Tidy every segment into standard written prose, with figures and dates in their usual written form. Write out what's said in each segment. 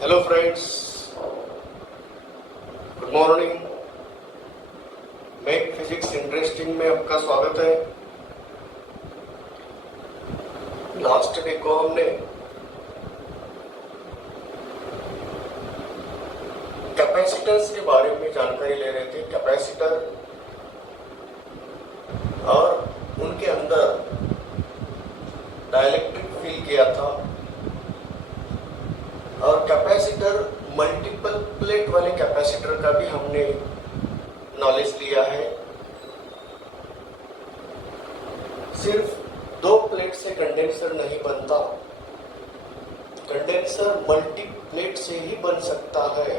Hello friends, good morning. Make physics interesting में आपका स्वागत है। लास्ट डे को हमने कैपेसिटर्स के बारे में जानकारी ले रहे थे। कैपेसिटर और उनके अंदर डाइलेक्ट्रिक फील किया था, और कैपेसिटर मल्टीपल प्लेट वाले कैपेसिटर का भी हमने नॉलेज लिया है। सिर्फ दो प्लेट से कंडेंसर नहीं बनता, कंडेंसर मल्टी प्लेट से ही बन सकता है।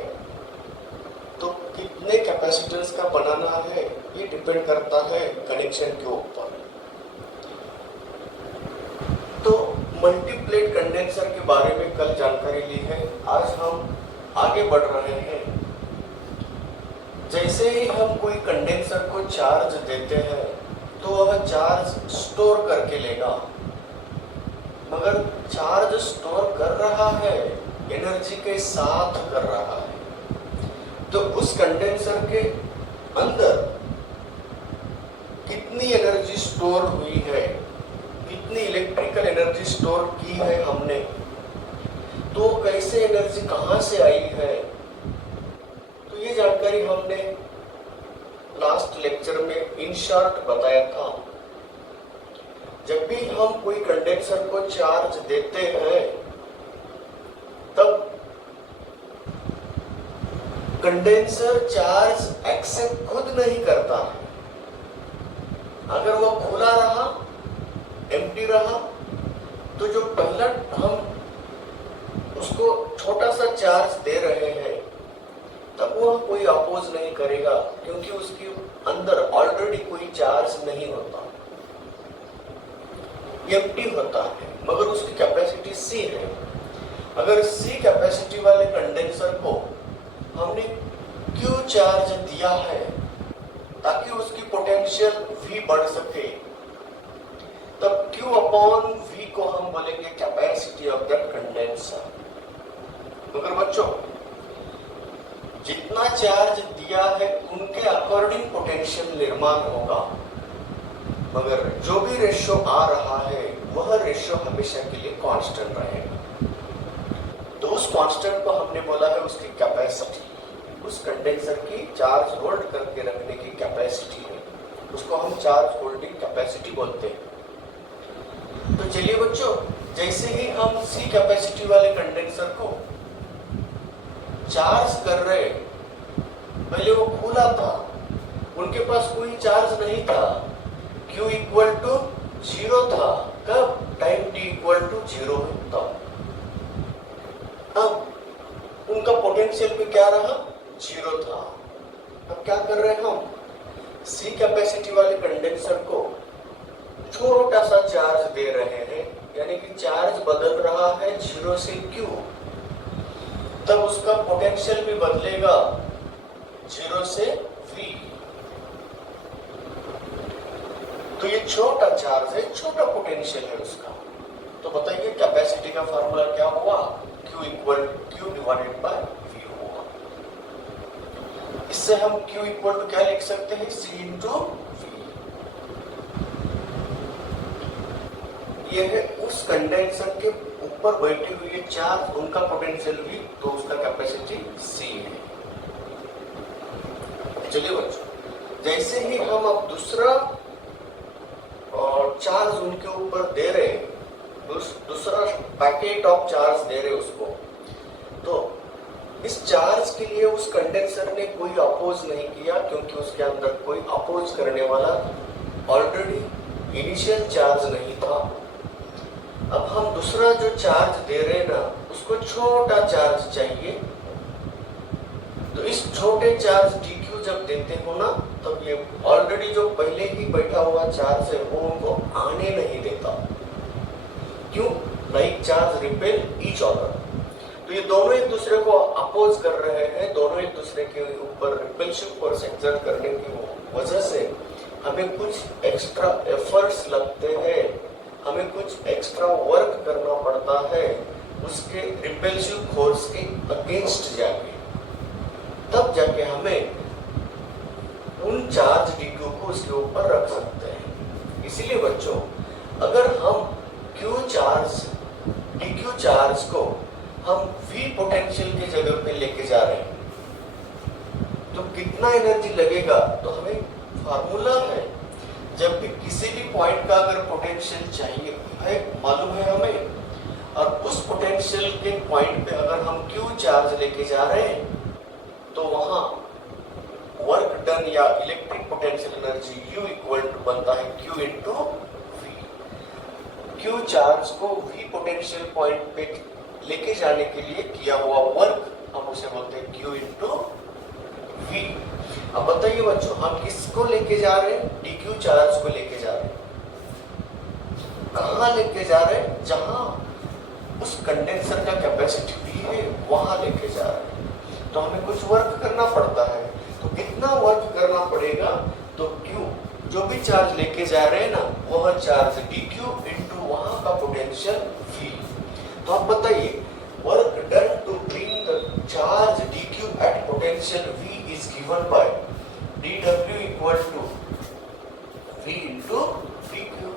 तो कितने कैपेसिटर्स का बनाना है ये डिपेंड करता है कनेक्शन के ऊपर। तो मल्टीप्लेट कंडेंसर के बारे में कल जानकारी ली है। आज हम आगे बढ़ रहे हैं। जैसे ही हम कोई कंडेंसर को चार्ज देते हैं तो वह चार्ज स्टोर करके लेगा, मगर चार्ज स्टोर कर रहा है, एनर्जी के साथ कर रहा है। तो उस कंडेंसर के अंदर कितनी एनर्जी स्टोर हुई है, कितनी इलेक्ट्रिकल एनर्जी स्टोर की है हमने, तो कैसे एनर्जी कहां से आई है, तो ये जानकारी हमने लास्ट लेक्चर में इन शॉर्ट बताया था। जब भी हम कोई कंडेंसर को चार्ज देते हैं तब कंडेंसर चार्ज एक्सेप्ट खुद नहीं करता है। अगर वो खुला रहा, एम्प्टी रहा, तो जो पहला हम उसको छोटा सा चार्ज दे रहे हैं तब वो कोई अपोज नहीं करेगा, क्योंकि उसके अंदर ऑलरेडी कोई चार्ज नहीं होता, एम्प्टी होता है, मगर उसकी कैपेसिटी सी है। अगर सी कैपेसिटी वाले कंडेंसर को हमने क्यू चार्ज दिया है ताकि उसकी पोटेंशियल V बढ़ सके, तब Q अपॉन V को हम बोलेंगे कैपेसिटी ऑफ दैट कंडेंसर। मगर बच्चों, जितना चार्ज दिया है उनके अकॉर्डिंग पोटेंशियल निर्माण होगा, मगर जो भी रेशियो आ रहा है वह रेशियो हमेशा के लिए कांस्टेंट रहेगा। तो उस कांस्टेंट को हमने बोला है उसकी कैपेसिटी। उस कंडेंसर की चार्ज होल्ड करके रखने की कैपेसिटी है, उसको हम चार्ज होल्डिंग कैपेसिटी बोलते हैं। तो चलिए बच्चों, जैसे ही हम सी कैपेसिटी वाले कंडेंसर को चार्ज कर रहे, पहले वो खुला था, उनके पास कोई चार्ज नहीं था, Q इक्वल टू 0 था। कब? टाइम t इक्वल टू 0 था। अब उनका पोटेंशियल भी क्या रहा? 0 था। अब क्या कर रहे हैं हम? सी कैपेसिटी वाले कंडेंसर को छोटा सा चार्ज दे रहे हैं, यानी कि चार्ज बदल रहा है 0 से Q। तब उसका पोटेंशियल भी बदलेगा 0 से V। तो ये छोटा चार्ज है, छोटा पोटेंशियल है उसका। तो बताइए कैपेसिटी का फार्मूला क्या हुआ? Q equal Q divided by V हुआ। इससे हम Q इक्वल टू क्या लिख सकते हैं? C into V। ये है उस कंडेंसर के ऊपर बैठे हुए चार्ज, उनका पोटेंशियल V, तो उसका कैपेसिटी C है। चलिए बच्चों, जैसे ही हम अब दूसरा चार्ज उनके ऊपर दे रहे, दूसरा पैकेट ऑफ चार्ज दे रहे उसको, तो इस चार्ज के लिए उस कंडेंसर ने कोई अपोज नहीं किया, क्योंकि उसके अंदर कोई अपोज करने वाला ऑलरेडी इनिशियल चार्ज नहीं था। अब हम दूसरा जो चार्ज दे रहे ना, उसको छोटा चार्ज चाहिए। तो इस छोटे चार्ज dq जब देते हो ना, तब ये ऑलरेडी जो पहले ही बैठा हुआ चार्ज है वो उनको आने नहीं देता। क्यों? Like charge repel each other. तो ये दोनों एक दूसरे को अपोज कर रहे हैं, दोनों एक दूसरे के ऊपर रिपल्सिव फोर्स एक्सर्ट करने की वजह से हमें कुछ एक्स्ट्रा एफर्ट्स लगते हैं, हमें कुछ एक्स्ट्रा वर्क करना पड़ता है, उसके रिपल्सिव फोर्स के अगेंस्ट जाके, तब जाके हमें उन चार्ज dq को उसके ऊपर रख सकते हैं। इसीलिए बच्चों, अगर हम q चार्ज dq चार्ज को हम v पोटेंशियल की जगह पे लेके जा रहे हैं तो कितना एनर्जी लगेगा, तो हमें फार्मूला है। जब भी किसी भी पॉइंट का अगर पोटेंशियल चाहिए है, मालूम है हमें, और उस पोटेंशियल के पॉइंट पे अगर हम q चार्ज लेके जा रहे हैं तो वहां वर्क डन या electric potential energy U equal to बनता है Q into V। Q charge को V पोटेंशियल पॉइंट पे लेके जाने के लिए किया हुआ वर्क हम उसे बोलते हैं Q इंटू V। अब बताइए बच्चों, हम किसको लेके जा रहे हैं? dq चार्ज को लेके जा रहे हैं। कहाँ लेके जा रहे हैं? जहां उस कंडेंसर का कैपेसिटी भी है वहां लेके जा रहे हैं। तो हमें कुछ वर्क करना पड़ता है। तो कितना वर्क करना पड़ेगा? तो Q जो भी चार्ज लेके जा रहे हैं ना, वह चार्ज dq इंटू वहां का पोटेंशियल V। तो आप बताइए, work done to bring the charge dq at potential V is given by dw equal to v into dq।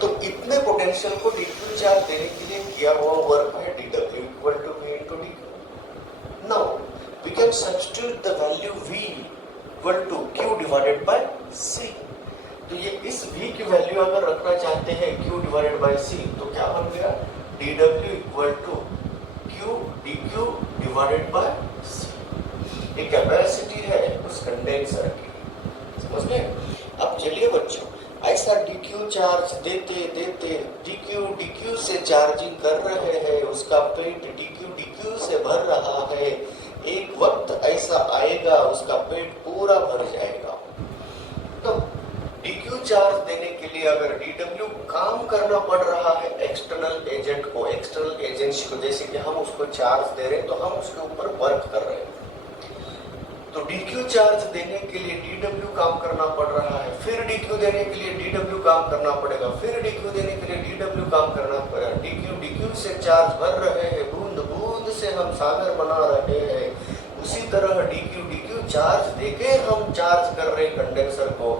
तो इतने पोटेंशियल को dq चार्ज देने के लिए किया हुआ वर्क है dw equal to v into dq। Now we can substitute the value v equal to q divided by c। तो ये इस v की वैल्यू अगर रखना चाहते हैं q divided by c, तो क्या बन गया? dw equal to q dq divided by c। ये कैपेसिटी है उस कंडेंसर की, समझ गए? अब चलिए बच्चों, ऐसा dq चार्ज देते देते dq से चार्जिंग कर रहे हैं, उसका पेट dq से भर रहा है। एक वक्त ऐसा आएगा उसका पेट पूरा भर जाएगा। तो dq चार्ज देने के लिए अगर dw काम करना पड़ रहा है एक्सटर्नल एजेंट को, एक्सटर्नल एजेंसी को, जैसे कि हम उसको चार्ज दे रहे हैं तो हम उसके ऊपर वर्क कर रहे हैं। तो dq चार्ज देने के लिए dw काम करना पड़ रहा है, फिर dq देने के लिए dw काम करना पड़ेगा, फिर dq देने के लिए dw काम करना पड़ेगा। dq से चार्ज भर रहे हैं, बूंद बूंद से हम सागर बना रहे हैं। उसी तरह dq चार्ज देके हम चार्ज कर रहे कंडेंसर को।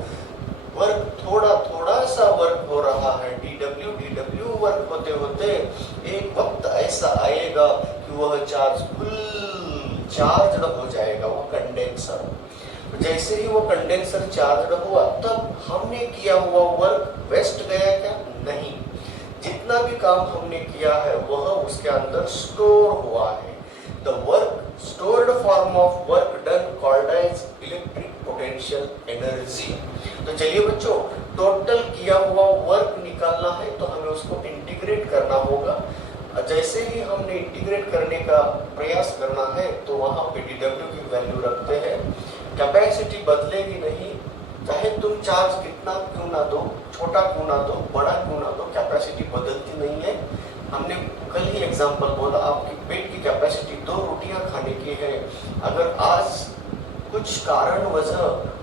वर्क थोड़ा थोड़ा सा वर्क हो रहा है, dw वर्क होते होते एक वक्त ऐसा आएगा कि वह चार्ज फुल चार्जड हो जाएगा, वो कंडेंसर। जैसे ही वो कंडेंसर चार्जड हुआ, तब हमने किया हुआ वर्क वेस्ट गया क्या? नहीं। जितना भी काम हमने किया है वह उसके अंदर स्टोर हुआ है। The work stored form of work done called as electric potential energy. तो चलिए बच्चों, टोटल किया हुआ वर्क निकालना है तो हमें उसको इंटीग्रेट करना होगा। जैसे ही हमने इंटीग्रेट करने का प्रयास करना है तो वहां पे dw की वैल्यू रखते हैं। कैपेसिटी बदलेगी नहीं, चाहे तुम चार्ज कितना क्यों ना दो, छोटा क्यों ना दो, बड़ा क्यों ना दो, कैपेसिटी बदलती नहीं है। हमने कल ही एग्जांपल बोला, आपकी पेट की कैपेसिटी 2 रोटियां खाने की है। अगर आज कुछ कारण वजह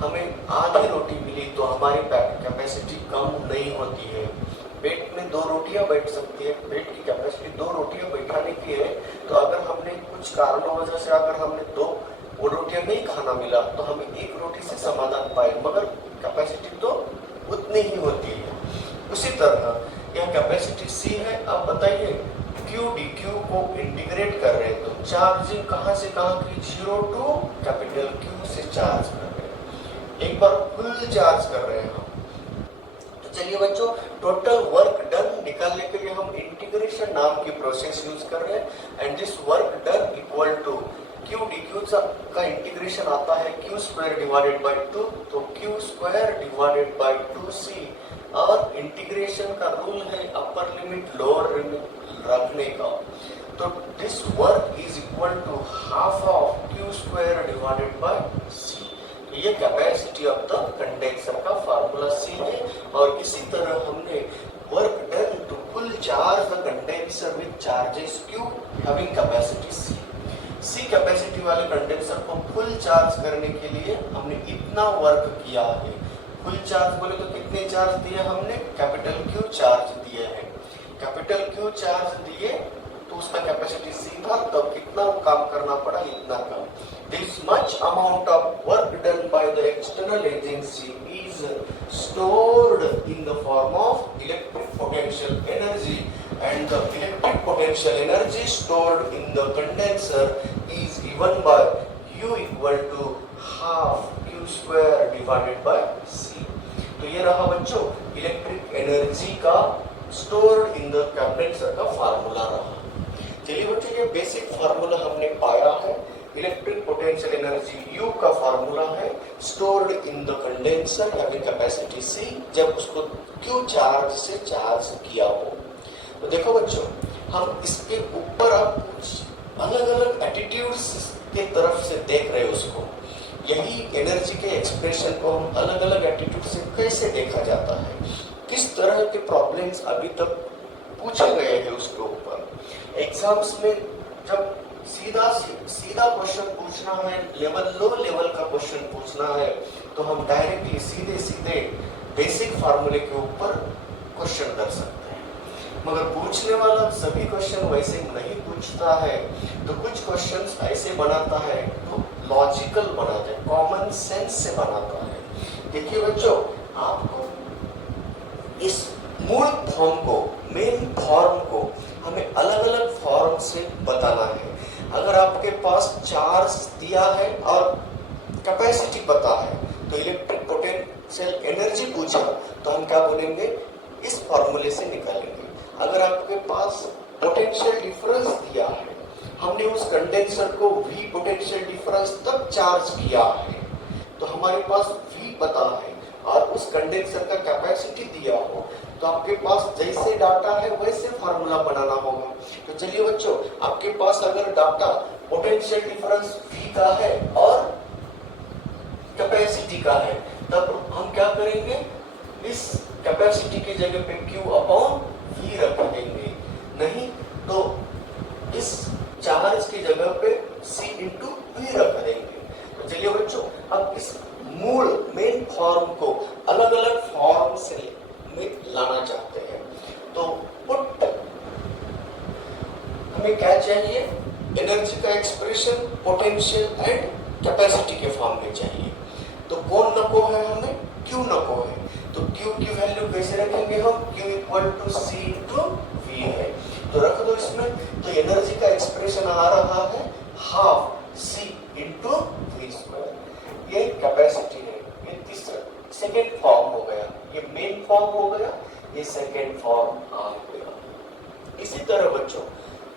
हमें आधी रोटी मिली तो हमारी कैपेसिटी कम नहीं होती है। पेट में 2 रोटियां बैठ सकती है, पेट की कैपेसिटी 2 रोटियां बैठाने की है। तो अगर हमने कुछ कारणों वजह से अगर हमने 2 वो रोटियां नहीं खाना मिला तो हमें 1 रोटी से समाधान पाए, मगर कैपेसिटी तो उतनी ही होती है। उसी तरह यह कैपेसिटी C है। अब बताइए, q dq को इंटीग्रेट कर रहे हैं तो चार्जिंग कहां से कहां की? 0 टू कैपिटल Q से चार्ज कर रहे हैं, एक बार फुल चार्ज कर रहे हैं हम। तो चलिए बच्चों, टोटल वर्क डन निकालने के लिए हम इंटीग्रेशन नाम की प्रोसेस यूज कर रहे हैं। And this work done equal to q dq का इंटीग्रेशन आता है q स्क्वायर डिवाइडेड बाय 2, तो q square divided bye 2c। और इंटीग्रेशन का रूल है अपर लिमिट लोअर लिमिट रखने का। तो this work is equal to half of q square divided by c। ये कैपेसिटी ऑफ द कंडेंसर का formula C है। और इसी तरह हमने work done to full charge the condenser with charges Q having capacity C capacity वाले condenser को full charge करने के लिए हमने इतना वर्क किया है। फुल चार्ज बोले तो कितने चार्ज दिए हमने? कैपिटल Q चार्ज दिए हैं। कैपिटल कैपिटल क्यू चार्ज दिए तो उसका कैपेसिटी सी था, तब कितना काम करना पड़ा, इतना काम. This much amount of work done by the external agency is stored in the form of electric potential energy, and the electric potential energy stored in the condenser is given by U equal to half Q square divided by C. तो ये रहा बच्चों electric energy का stored in the condenser का formula रहा. चलिए बच्चों ये बेसिक फार्मूला हमने पाया है. इलेक्ट्रिक पोटेंशियल एनर्जी U का फार्मूला है stored in the condenser having capacity C, जब उसको Q चार्ज से चार्ज किया हो. तो देखो बच्चों हम इसके ऊपर अब कुछ अलग अलग एटीट्यूड्स के तरफ से देख रहे हैं उसको. यही एनर्जी के एक्सप्रेशन को हम अलग अलग एटीट्यूड से कैसे देखा जाता है, किस तरह के प्रॉब्लम्स अभी तक पूछे गए हैं उसके ऊपर. एग्जाम्स में जब सीधा क्वेश्चन पूछना है, लो लेवल का क्वेश्चन पूछना है, तो हम डायरेक्टली सीधे बेसिक फार्मूले के ऊपर क्वेश्चन कर सकते हैं. मगर पूछने वाला सभी क्वेश्चन वैसे नहीं पूछता है, तो कुछ क्वेश्चंस ऐसे बनाता है तो लॉजिकल बनाता है, कॉमन सेंस से बनाता है. देखिए बच्चों आपको इस मूल फॉर्म को, मेन फॉर्म को हमें अलग अलग फॉर्म से बताना है. अगर आपके पास चार्ज दिया है और कैपेसिटी पता है तो इलेक्ट्रिक पोटेंशियल एनर्जी पूछा तो हम क्या बोलेंगे, इस फॉर्मूले से निकालेंगे. अगर आपके पास पोटेंशियल डिफरेंस दिया है, हमने उस कंडेंसर को V पोटेंशियल डिफरेंस तक चार्ज किया है, तो हमारे पास V पता है और उस कंडेंसर का कैपेसिटी दिया हो, तो आपके पास जैसे डाटा है वैसे फार्मूला बनाना होगा. तो चलिए बच्चों आपके पास अगर डाटा पोटेंशियल डिफरेंस V का है और कैपेसिटी का है, तब हम क्या करेंगे, इस कैपेसिटी की जगह पे Q अपॉन V रख देंगे. नहीं तो इस चार्ज की जगह पे C इंटू V रख देंगे. तो चलिए बच्चों अब इस मूल मेन फॉर्म को अलग अलग फॉर्म से में लाना चाहते हैं. तो पुट हमें क्या चाहिए, एनर्जी का एक्सप्रेशन पोटेंशियल एंड कैपेसिटी के फॉर्म में चाहिए. तो कौन नको है, हमें Q नको है. तो Q की वैल्यू कैसे रखेंगे हम, Q equal to C into V है, तो रख दो इसमें. तो एनर्जी का एक्सप्रेशन आ रहा है half C into V square. ये कैपेसिटी है, ये तीसरा सेकेंड फॉर्म हो गया, ये मेन फॉर्म हो गया, ये सेकेंड फॉर्म आ गया. इसी तरह बच्चों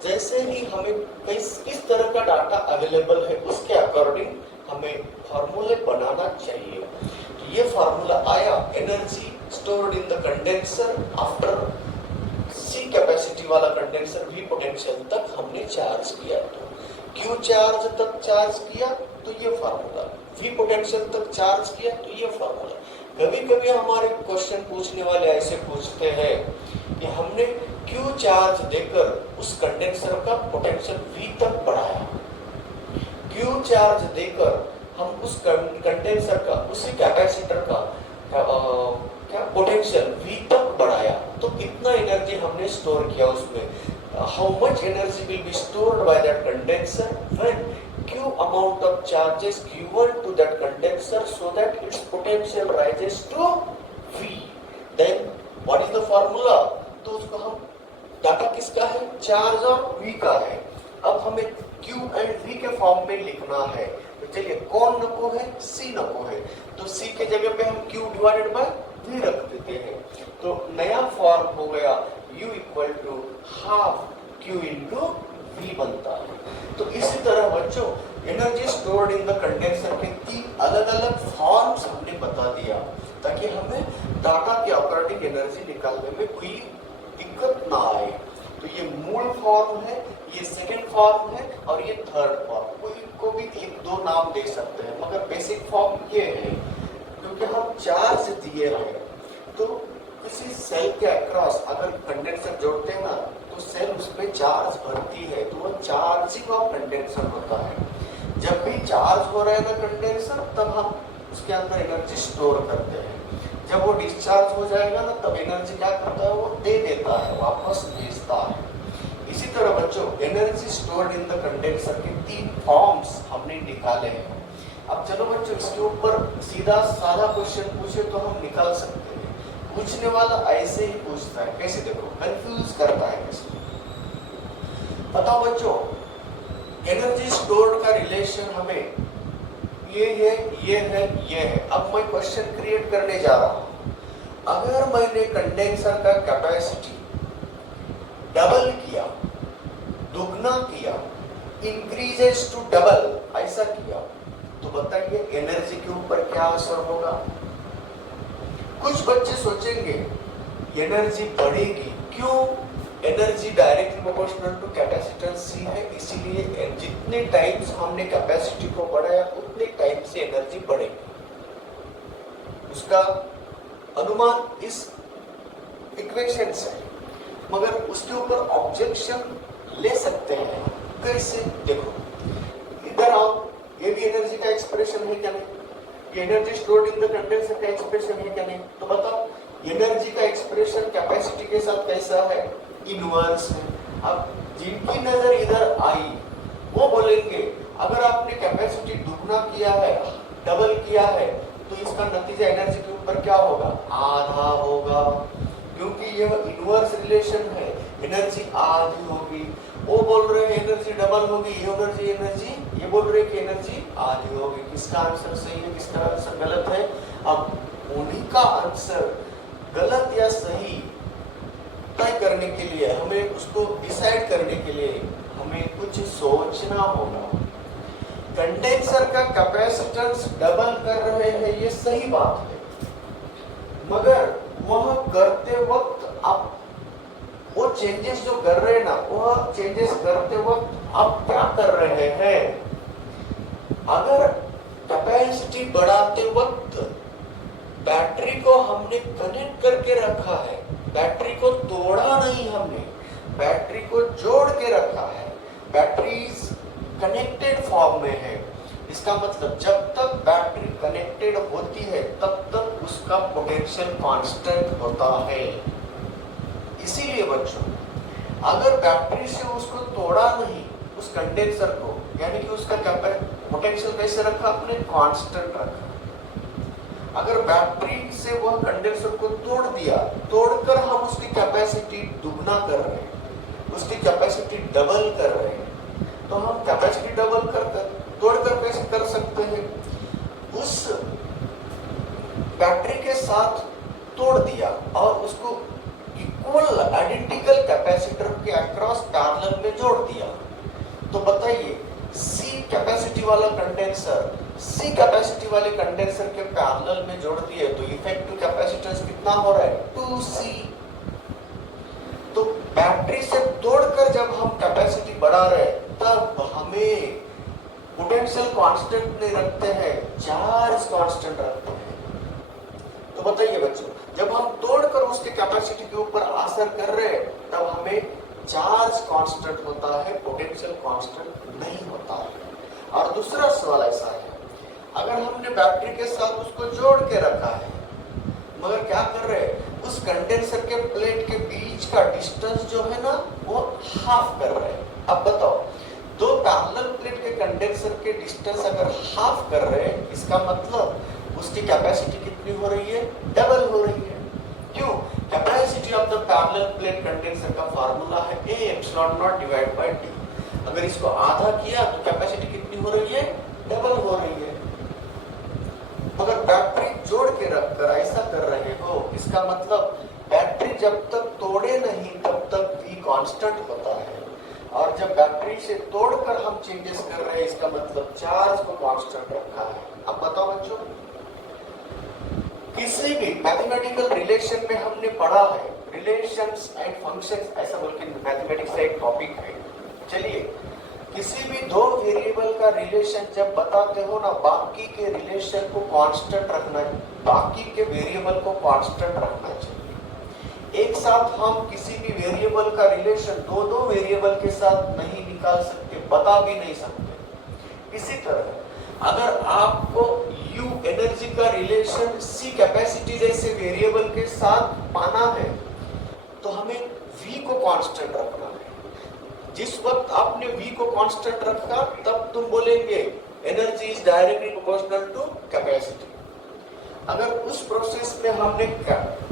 जैसे ही हमें इस तरह का डाटा अवेलेबल है उसके अकॉर्डिंग हमें फॉर्मूले बनाना चाहिए. तो ये फॉर्मूला आया, energy stored in the condenser after C capacity वाला कंडेंसर V पोटेंशियल तक हमने चार्ज किया, तो Q चार्ज तक चार्ज किया तो ये फार्मूला, V पोटेंशियल तक चार्ज किया तो ये फार्मूला. कभी कभी हमारे क्वेश्चन पूछने वाले ऐसे पूछते हैं कि हमने Q चार्ज देकर उस कंडेंसर का पोटेंशियल V तक बढ़ाया, Q चार्ज देकर हम उस कंडेंसर का, उसी कैपेसिटर का क्या पोटेंशियल V तक बढ़ाया, तो कितना एनर्जी हमने स्टोर किया उसमें. How much energy will be stored by that condenser when Q amount of charge is given to that condenser so that its potential rises to V. Then what is the formula? तो उसको हम data किसका है, charge और V का है. अब हमें Q एंड V के फॉर्म में लिखना है. तो चलिए कौन नको है, C नको है, तो C के जगह पे हम Q डिवाइडेड बाय V रख देते हैं. तो नया फॉर्म हो गया U equal to half Q into V बनता है. तो इसी तरह बच्चों energy stored in the condenser के 3 अलग अलग फॉर्म्स हमने बता दिया ताकि हमें डाटा के अकॉर्डिंग एनर्जी निकालने में कोई दिक्कत ना आए. तो ये मूल फॉर्म है, ये सेकेंड फॉर्म है और ये थर्ड फॉर्म. कोई को भी एक दो नाम दे सकते हैं, मगर बेसिक फॉर्म ये है. क्योंकि हम चार्ज दिए हैं तो किसी सेल के अक्रॉस अगर कंडेंसर जोड़ते हैं ना, तो सेल उस पर चार्ज भरती है, तो वो चार्जिंग ऑफ कंडेंसर होता है. जब भी चार्ज हो रहा है ना कंडेंसर, तब हम उसके अंदर एनर्जी स्टोर करते हैं. जब वो डिस्चार्ज हो जाएगा ना, तब एनर्जी क्या करता है, वो दे देता है, वापस भेजता है। इसी तरह बच्चों, energy stored in the condenser के 3 फॉर्म्स हमने निकाले हैं। अब चलो बच्चों, इसके ऊपर सीधा साधा क्वेश्चन पूछे तो हम निकाल सकते हैं। पूछने वाला ऐसे ही पूछता है, कैसे, देखो कंफ्यूज करता है कैसे। बताओ बच्चों, एनर्जी स्टोर्ड का रिलेशन हमें ये है, ये है, ये है। अब मैं क्वेश्चन क्रिएट करने जा रहा हूं। अगर मैंने कंडेंसर का कैपेसिटी डबल किया, दुगना किया, इंक्रीजेस टू डबल, ऐसा किया, तो बताइए एनर्जी के ऊपर क्या असर होगा। कुछ बच्चे सोचेंगे एनर्जी बढ़ेगी, क्यों? Energy directly proportional to capacitance C है, इसीलिए जितने टाइम्स हमने कैपेसिटी को बढ़ाया उतने टाइम से एनर्जी बढ़ेगी। उसका अनुमान इस इक्वेशन से, मगर उसके ऊपर ऑब्जेक्शन ले सकते हैं। कैसे? देखो इधर आओ, ये भी एनर्जी का एक्सप्रेशन है क्या नहीं? ये energy stored in the condenser का एक्सप्रेशन है क्या नहीं? तो बताओ, एनर्जी का एक्सप्रेशन कैपेसिटी के साथ कैसा है? इनवर्स है। अब जिनकी नजर इधर आई वो बोलेंगे अगर आपने कैपेसिटी दुगना किया है, डबल किया है, तो इसका नतीजा एनर्जी के ऊपर क्या होगा? आधा होगा, क्योंकि यह इनवर्स रिलेशन है, एनर्जी आधी होगी। वो बोल रहे हैं एनर्जी डबल होगी, ये बोल रहे हैं कि एनर्जी आधी होगी। किसका आंसर सही है, किसका आंसर गलत है? अब उन्हीं का आंसर गलत या सही तय करने के लिए, हमें उसको डिसाइड करने के लिए हमें कुछ सोचना होगा। कंडेंसर का कैपेसिटेंस डबल कर रहे हैं, ये सही बात है, मगर वह करते वक्त आप वो चेंजेस जो कर रहे हैं ना, वह चेंजेस करते वक्त आप क्या कर रहे हैं? अगर कैपेसिटी बढ़ाते वक्त बैटरी को हमने कनेक्ट करके रखा है, बैटरी को तोड़ा नहीं हमने, बैटरी को जोड़ के रखा है, बैटरीज कनेक्टेड फॉर्म में है। इसका मतलब जब तक बैटरी कनेक्टेड होती है तब तक उसका पोटेंशियल कांस्टेंट होता है। इसीलिए बच्चों, अगर बैटरी से उसको तोड़ा नहीं, उस कंडेंसर को, यानी कि उसका पोटेंशियल कैसे रखा? अपने कांस्टेंट रखा। अगर बैटरी से वह कंडेंसर को तोड़ दिया, तोड़कर हम उसकी कैपेसिटी दुगना कर रहे हैं, उसकी कैपेसिटी डबल कर रहे हैं, तो हम कैपेसिटी डबल कर तोड़कर कैसे कर सकते हैं? उस बैटरी के साथ तोड़ दिया और उसको इक्वल आइडेंटिकल कैपेसिटर के अक्रॉस पैरेलल में जोड़ दिया। तो बताइए, सी कैपेसिटी वाला कंडेंसर सी कैपेसिटी वाले कंडेंसर के पैरेलल में जोड़ दिए, तो इफेक्टिव कैपेसिटेंस कितना हो रहा है? 2C। तो बैटरी से तोड़कर जब हम कैपेसिटी बढ़ा रहे हैं, तब हमें पोटेंशियल कांस्टेंट नहीं रखते हैं, चार्ज कांस्टेंट रखते हैं। तो बताइए बच्चों, जब हम तोड़कर उसके कैपेसिटी के ऊपर असर कर रहे हैं, तब हमें चार्ज कांस्टेंट होता है, पोटेंशियल कांस्टेंट नहीं होता है। और दूसरा सवाल ऐसा है, अगर हमने बैटरी के साथ उसको जोड़ के रखा है, मगर क्या कर रहे हैं? उस कंडेंसर के प्लेट के बीच का डिस्टेंस जो है ना, वो हाफ कर रहे हैं। अब बताओ, दो पैरेलल प्लेट के कंडेंसर के डिस्टेंस अगर हाफ कर रहे हैं, इसका मतलब उसकी कैपेसिटी कितनी हो रही है? डबल हो रही है। क्यों? Capacity of the parallel plate condenser का फार्मूला है A epsilon not divide by D। अगर इसको आधा किया तो कैपेसिटी कितनी हो रही है? डबल हो रही है। मगर बैटरी जोड़ के रखकर ऐसा कर रहे हो, इसका मतलब बैटरी जब तक तोड़े नहीं तब तक V कांस्टेंट होता है, और जब बैटरी से तोड़कर हम चेंजेस कर रहे हैं, इसका मतलब चार्ज को कांस्टेंट रखा है। अब बताओ बच्चों, किसी भी मैथमेटिकल रिलेशन में हमने पढ़ा है, रिलेशंस एंड फंक्शंस ऐसा बोल के मैथमेटिक्स का एक टॉपिक है। चलिए, किसी भी दो वेरिएबल का रिलेशन जब बताते हो ना, बाकी के रिलेशन को कांस्टेंट रखना, बाकी के वेरिएबल को कांस्टेंट रखना चाहिए। एक साथ हम किसी भी वेरिएबल का रिलेशन दो वेरिएबल के साथ नहीं निकाल सकते, बता भी नहीं सकते। इसी तरह अगर आपको U एनर्जी का रिलेशन C कैपेसिटी जैसे वेरिएबल के साथ पाना है तो हमें V को कांस्टेंट रखना है। जिस वक्त आपने V को कांस्टेंट रखा तब तुम बोलेंगे energy is directly proportional to capacity. अगर उस प्रोसेस में हमने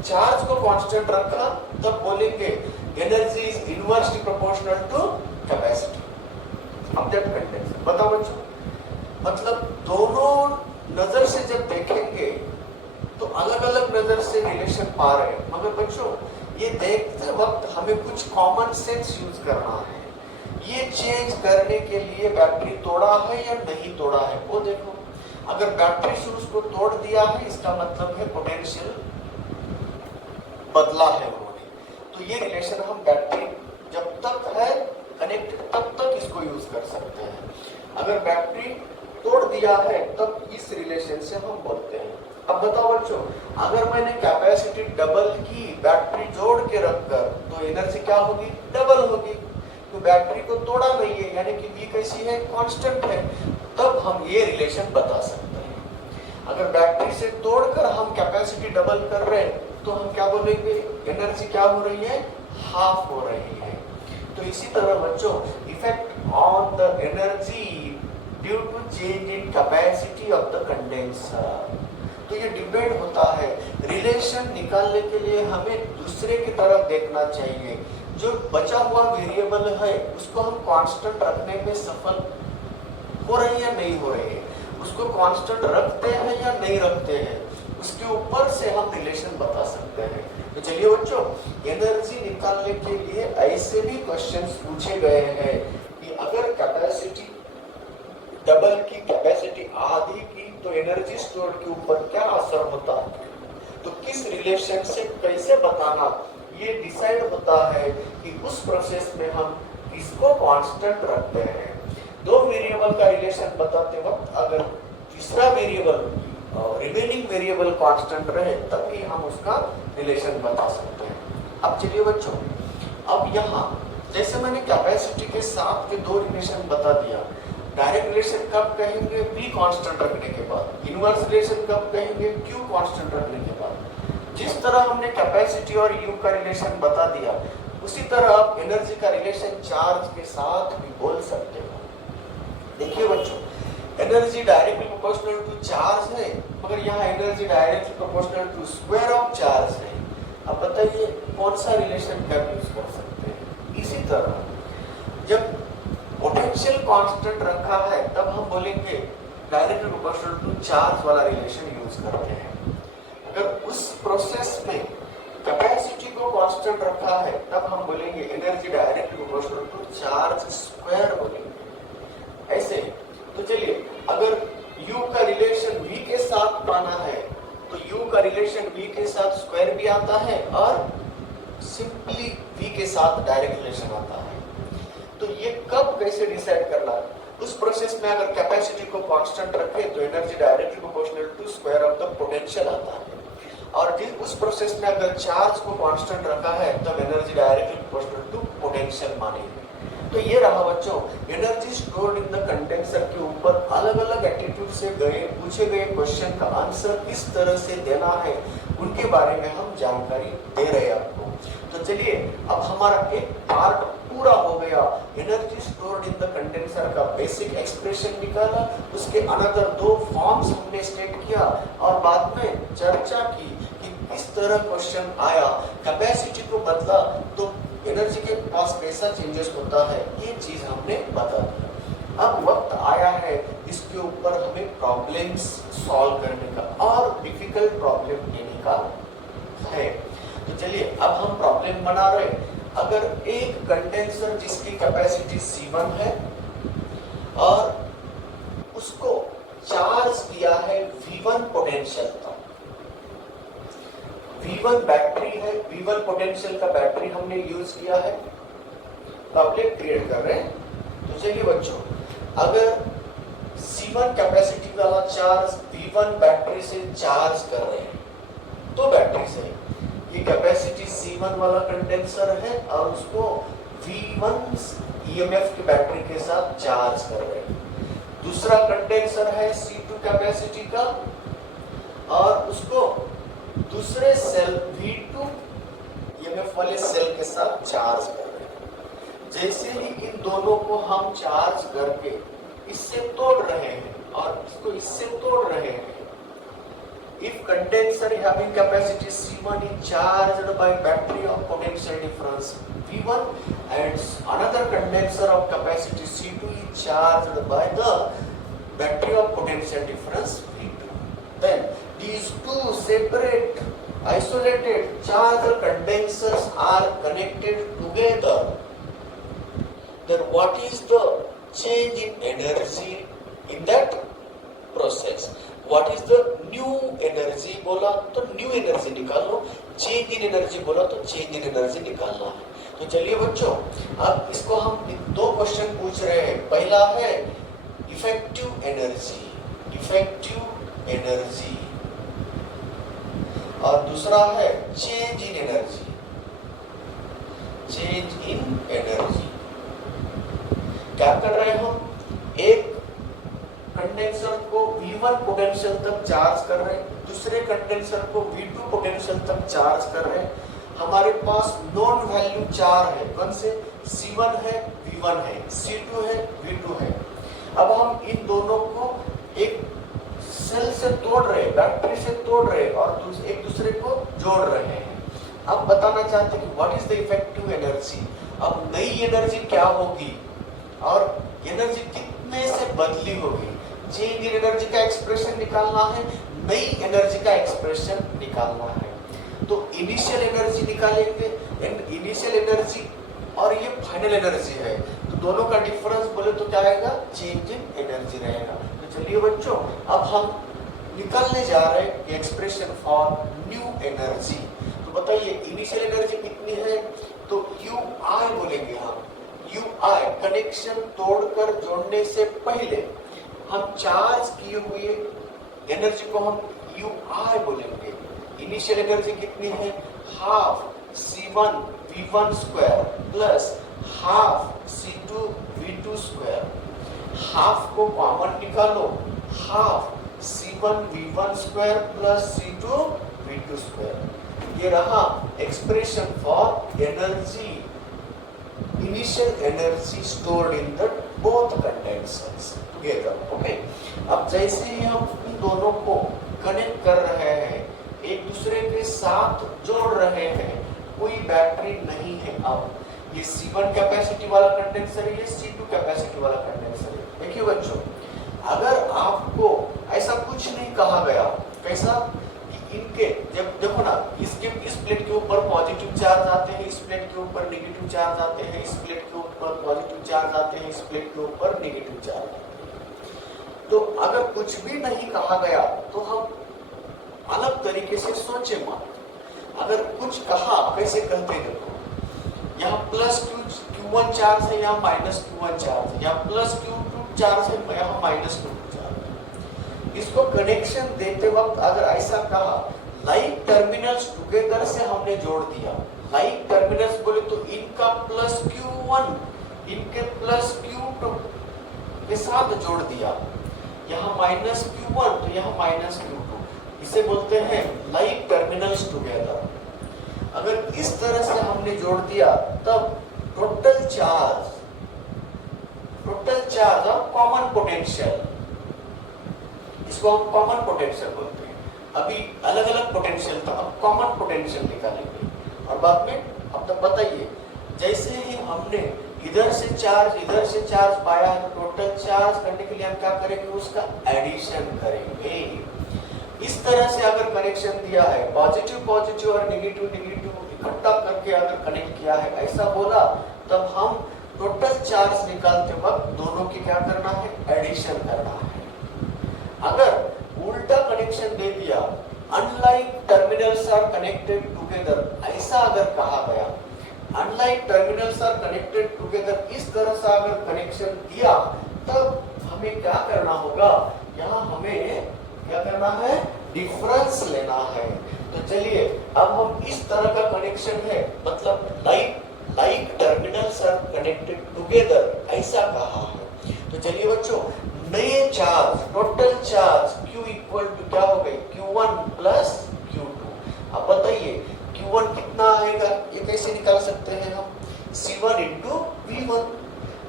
चार्ज को कांस्टेंट रखा तब बोलेंगे energy is inversely proportional to capacity of that condenser. बताओ बच्चों, मतलब दोनों नजर से जब देखेंगे तो अलग अलग नजर से रिलेशन पा रहे हैं, मगर बच्चों ये देखते वक्त हमें कुछ कॉमन सेंस यूज करना है। ये चेंज करने के लिए बैटरी तोड़ा है या नहीं तोड़ा है वो देखो। अगर बैटरी से उसको तोड़ दिया है इसका मतलब है पोटेंशियल बदला है उन्होंने। तो ये रिलेशन हम बैटरी जब तक है कनेक्टेड तब तक इसको यूज कर सकते हैं। अगर बैटरी तोड़ दिया है तब इस रिलेशन से हम बोलते हैं। अब बताओ बच्चों, अगर मैंने कैपेसिटी डबल की बैटरी जोड़ के रखकर तो एनर्जी क्या होगी? डबल होगी। तो बैटरी को तोड़ा नहीं है यानी कि V कैसी है? कांस्टेंट है। तब हम ये रिलेशन बता सकते हैं। अगर बैटरी से तोड़कर हम कैपेसिटी डबल कर रहे हैं तो हम क्या बोलेंगे? एनर्जी क्या हो रही है? हाफ हो रही है। तो इसी तरह बच्चों effect on the energy due to change in capacity of the condenser. तो ये डिपेंड होता है। रिलेशन निकालने के लिए हमें दूसरे की तरफ देखना चाहिए। जो बचा हुआ वेरिएबल है उसको हम कांस्टेंट रखने में सफल हो रहे हैं या नहीं हो रहे हैं, उसको कांस्टेंट रखते हैं या नहीं रखते हैं, उसके ऊपर से हम रिलेशन बता सकते हैं। तो चलिए बच्चों, एनर्जी निकालने के लिए ऐसे भी क्वेश्चंस पूछे गए हैं कि अगर कैपेसिटी डबल की कैपेसिटी आधी की तो एनर्जी स्टोर के ऊपर क्या असर होता है, तो किस रिलेशन से कैसे बताना ये डिसाइड होता है कि उस प्रोसेस में हम इसको कांस्टेंट रखते हैं। दो वेरिएबल का रिलेशन बताते वक्त अगर तीसरा वेरिएबल रिमेनिंग वेरिएबल कांस्टेंट रहे तभी हम उसका रिलेशन बता सकते हैं। अब चलिए बच्चों, अब यहाँ जैसे मैंने कैपेसिटी के साथ के दो रिलेशन बता दिया, डायरेक्ट रिलेशन कब कहेंगे? P कांस्टेंट रखने के बाद। इनवर्स रिलेशन कब कहेंगे? Q कांस्टेंट रखने के बाद। जिस तरह हमने कैपेसिटी और U का रिलेशन बता दिया उसी तरह आप एनर्जी का रिलेशन चार्ज के साथ भी बोल सकते हो। देखिए बच्चों, energy directly proportional to charge है, मगर यहाँ energy directly proportional to square of charge है। अब बताइए कौन सा रिलेशन कब यूज कर सकते हैं? इसी तरह जब पोटेंशियल कांस्टेंट रखा है तब हम बोलेंगे डायरेक्टली प्रोपोर्शनल टू चार्ज वाला रिलेशन यूज करते हैं। अगर उस प्रोसेस में कैपेसिटी को कांस्टेंट रखा है तब हम बोलेंगे energy directly proportional to charge square बोलेंगे। ऐसे तो चलिए, अगर U का रिलेशन V के साथ पाना है तो U का रिलेशन V के साथ स्क्वायर भी आता है और सिंपली V के साथ डायरेक्ट रिलेशन आता है। तो ये कब कैसे डिसाइड करना है? उस प्रोसेस में अगर कैपेसिटी को कांस्टेंट रखे तो energy directly proportional to square of the potential आता है, और जिस उस प्रोसेस में अगर चार्ज को कांस्टेंट रखा है तब energy directly proportional to potential मानेंगे। तो ये रहा बच्चों energy stored in the condenser के ऊपर अलग अलग एटीट्यूड से पूछे गए क्वेश्चन का आंसर किस तरह से देना है उनके बारे में हम जानकारी दे रहे हैं आपको। तो चलिए, अब हमारा एक पार्ट पूरा हो गया। Energy stored in the condenser का बेसिक एक्सप्रेशन निकाला, उसके अनदर दो फॉर्म्स हमने स्टेट किया और बाद में चर्चा की कि किस तरह क्वेश्चन आया, कैपेसिटी को बदला तो एनर्जी के पास कैसा चेंजेस होता है, ये चीज हमने बता दिया। अब वक्त आया है इसके ऊपर हमें प्रॉब्लम्स सॉल्व करने का और डिफिकल्ट प्रॉब्लम लेने का है। तो चलिए, अब हम प्रॉब्लम बना रहे। अगर एक कंडेंसर जिसकी कैपेसिटी C1 है और उसको चार्ज किया है V1 पोटेंशियल का, V1 बैटरी है, V1 पोटेंशियल का बैटरी हमने यूज किया है, प्रॉब्लम क्रिएट कर रहे हैं। तो चलिए बच्चों, अगर C1 कैपेसिटी वाला चार्ज V1 बैटरी से चार्ज कर रहे हैं तो बैटरी से ये कैपेसिटी C1 वाला कंडेंसर है और उसको V1 EMF की बैटरी के साथ चार्ज कर रहे हैं। दूसरा कंडेंसर है C2 कैपेसिटी का, और उसको दूसरे सेल V2 EMF वाले सेल के साथ चार्ज कर रहे हैं। जैसे ही इन दोनों को हम चार्ज करके इससे तोड़ रहे हैं और इसको इससे तोड़ रहे हैं, if condenser having capacity C1 is charged by battery of potential difference V1 and another condenser of capacity C2 is charged by the battery of potential difference V2, then these two separate isolated charged condensers are connected together, then what is the change in energy in that process? What is the new energy बोला तो new energy निकालो, change in energy बोला तो change in energy निकालना है। तो चलिए बच्चों, अब इसको हम दो क्वेश्चन पूछ रहे हैं। पहला है इफेक्टिव एनर्जी और दूसरा है चेंज इन एनर्जी। क्या कर रहे हैं हम? एक कंडेंसर को V1 पोटेंशियल तक चार्ज कर रहे हैं, दूसरे कंडेंसर को V2 पोटेंशियल तक चार्ज कर रहे हैं। हमारे पास नॉन वैल्यू 4 है, 1 से C1 है, V1 है, C2 है, V2 है। अब हम इन दोनों को एक सेल से तोड़ रहे हैं, बैटरी से तोड़ रहे हैं और एक दूसरे को जोड़ रहे हैं। अब बताना चाहते हैं कि what is the effective energy. अब नई एनर्जी क्या होगी और एनर्जी कितने से बदली होगी। चेंज इन एनर्जी का एक्सप्रेशन निकालना है, नई एनर्जी का एक्सप्रेशन निकालना है। तो इनिशियल एनर्जी निकालेंगे, इनिशियल एनर्जी और ये फाइनल एनर्जी है, तो दोनों का डिफरेंस बोले तो क्या आएगा? चेंज इन एनर्जी रहेगा। तो चलिए बच्चों, अब हम निकालने जा रहे हैं एक्सप्रेशन फॉर न्यू एनर्जी। तो बताइए इनिशियल एनर्जी कितनी है? तो UI बोलेंगे हम। UI कनेक्शन तोड़कर जोड़ने से पहले हम चार्ज किए हुए एनर्जी को हम UI बोलेंगे। इनिशियल एनर्जी कितनी है? Half C1 V1 square plus half C2 V2 square. Half को कॉमन निकालो, half C1 V1 square plus C2 V2 square. ये रहा expression for energy, initial energy stored in the both condensers together. Okay. अब जैसे ही हम इन दोनों को connect कर रहे हैं, एक दूसरे के साथ जोड़ रहे हैं, कोई बैटरी नहीं है। अब ये C1 कैपेसिटी वाला कंडेंसर है, ये C2 कैपेसिटी वाला कंडेंसर है। देखिए बच्चों, अगर आपको ऐसा कुछ नहीं कहा गया, कैसा? इनके जब देखो ना, इसके इस प्लेट के ऊपर पॉजिटिव चार्ज आते हैं, इस प्लेट के ऊपर नेगेटिव चार्ज आते हैं, इस प्लेट के ऊपर पॉजिटिव चार्ज आते हैं, इस प्लेट के ऊपर नेगेटिव चार्ज आते हैं। तो अगर कुछ भी नहीं कहा गया तो हम अलग तरीके से सोचे मत। अगर कुछ कहा, कैसे कहते हैं? देखो, यहाँ प्लस Q1 चार्ज है, यहाँ माइनस Q1 चार्ज है, यहाँ प्लस Q2 चार्ज है, यहाँ माइनस Q2 चार्ज है। इसको कनेक्शन देते वक्त अगर ऐसा कहा, लाइक टर्मिनल्स टुगेदर से हमने जोड़ दिया। लाइक टर्मिनल्स बोले तो इनका प्लस Q1 इनके प्लस Q2 के साथ जोड़ दिया। यहाँ माइनस Q1 तो यहाँ माइनस Q2, इसे बोलते हैं लाइक टर्मिनल्स टुगेदर। अगर इस तरह से हमने जोड़ दिया तब total charge of common potential, इसको हम कॉमन पोटेंशियल बोलते हैं। अभी अलग अलग पोटेंशियल था, अब कॉमन पोटेंशियल निकालेंगे और बाद में। अब तक बताइए, जैसे ही हमने इधर से चार्ज पाया है, तो टोटल चार्ज करने के लिए हम क्या करेंगे? उसका एडिशन करेंगे। इस तरह से अगर कनेक्शन दिया है, पॉजिटिव और नेगेटिव इकट्ठा करके अगर कनेक्ट किया है, ऐसा बोला, तब हम टोटल चार्ज निकालते वक्त दोनों की क्या करना है? एडिशन करना है। अगर उल्टा कनेक्शन दे दिया, unlike terminals are connected together, ऐसा अगर कहा गया, unlike terminals are connected together, इस तरह से अगर कनेक्शन दिया, तब हमें क्या करना होगा? यहाँ हमें क्या करना है? डिफरेंस लेना है। तो चलिए, अब हम इस तरह का कनेक्शन है, मतलब like terminals are connected together, ऐसा कहा है। तो चलिए बच्चों, नए charge, total charge Q equal to क्या हो गई, Q1 प्लस Q2। अब बताइए Q1 कितना आएगा, ये कैसे निकाल सकते हैं हम, C1 इंटू V1।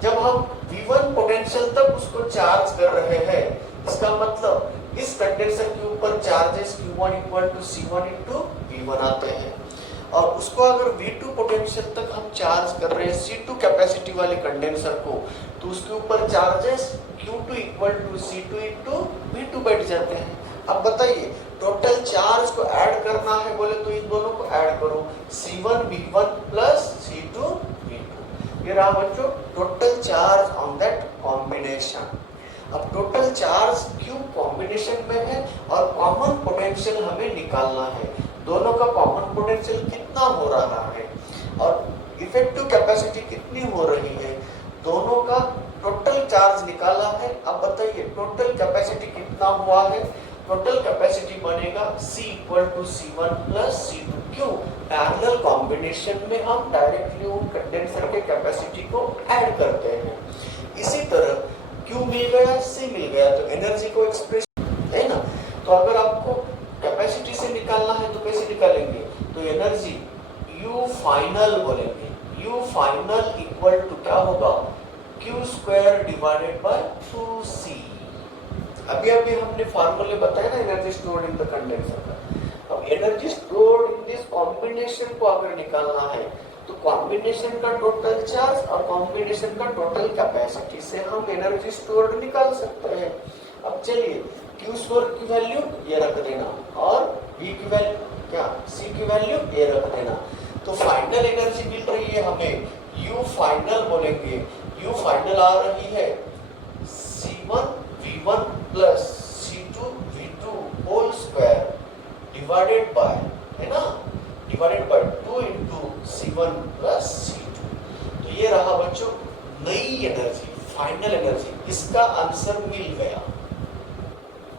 जब हम V1 पोटेंशियल तक उसको चार्ज कर रहे हैं, इसका मतलब इस कंडेंसर के ऊपर charges Q1 equal to C1 into V1 आते हैं। और उसको अगर V2 पोटेंशियल तक हम चार्ज कर रहे हैं C2 कैपेसिटी वाले कंडेंसर को, तो उसके ऊपर charges Q2 equal to C2 into V2 बैठ जाते हैं। अब बताइए टोटल चार्ज को ऐड करना है बोले तो इन दोनों को ऐड करो, C1 V1 plus C2 V2। ये रहा बच्चों total charge on that combination. अब टोटल चार्ज Q कॉम्बिनेशन में है और कॉमन पोटेंशियल हमें निकालना है, दोनों का कॉमन पोटेंशियल कितना हो रहा है और इफेक्टिव कैपेसिटी कितनी हो रही है, दोनों का टोटल चार्ज निकाला है। अब बताइए टोटल कैपेसिटी कितना हुआ है, टोटल कैपेसिटी बनेगा C equal to C1 plus C2। क्यों, पैरेलल कॉम्बिनेशन में हम डायरेक्टली उन कंडेंसर के कैपेसिटी को ऐड करते हैं। इसी तरह Q मिल गया, C मिल गया, तो एनर्जी को एक्सप्रेस है ना। तो अगर आपको कैपेसिटी से निकालना है तो कैसे निकालेंगे, तो एनर्जी U फाइनल बोलेंगे, U फाइनल इक्वल टू क्या होगा, Q square divided bye 2C। अभी हमने फार्मूले बताया ना energy stored in the condenser का। अब energy stored in this combination को अगर निकालना है तो कॉम्बिनेशन का टोटल चार्ज और कॉम्बिनेशन का टोटल कैपेसिटी से हम एनर्जी स्टोर्ड निकाल सकते हैं। अब चलिए Q स्क्वायर की वैल्यू ये रख देना और V की वैल्यू क्या, C की वैल्यू ये रख देना, तो फाइनल एनर्जी मिल रही है हमें U फाइनल बोलेंगे, U फाइनल आ रही है C1 V1 plus C2 V2 whole square divided by, है ना, divided by 2 into C1 plus C2। तो ये रहा बच्चों नई एनर्जी, फाइनल एनर्जी। इसका आंसर मिल गया,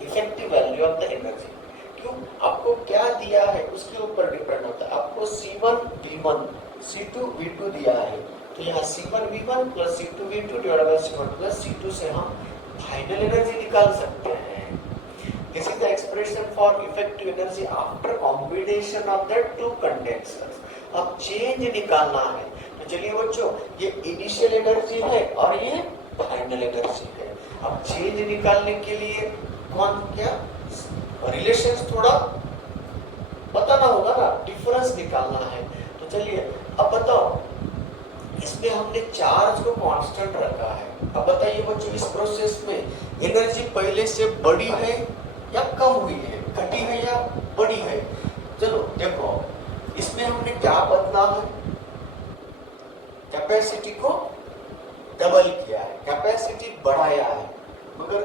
effective value of the energy. क्यों, आपको क्या दिया है उसके ऊपर डिपेंड होता है। आपको C1 V1 C2 V2 दिया है, तो यहाँ C1 V1 plus C2 V2 divided by C1 plus C2 से हम फाइनल एनर्जी निकाल सकते हैं। This is the expression for effective energy after combination of the two condensers. अब चेंज निकालना है, तो चलिए बच्चों ये इनिशियल एनर्जी है और ये फाइनल एनर्जी है। अब चेंज निकालने के लिए कौन क्या रिलेशंस थोड़ा बताना होगा ना, डिफरेंस निकालना है। तो चलिए अब बताओ, इसमें हमने चार्ज को कांस्टेंट रखा है। अब बताइए बच्चों इस प्रोसेस में एनर्जी पहले से बड़ी है या कम हुई है, घटी है या बड़ी है। चलो देखो इसमें हमने क्या बदला है, कैपेसिटी को डबल किया है, कैपेसिटी बढ़ाया है, मगर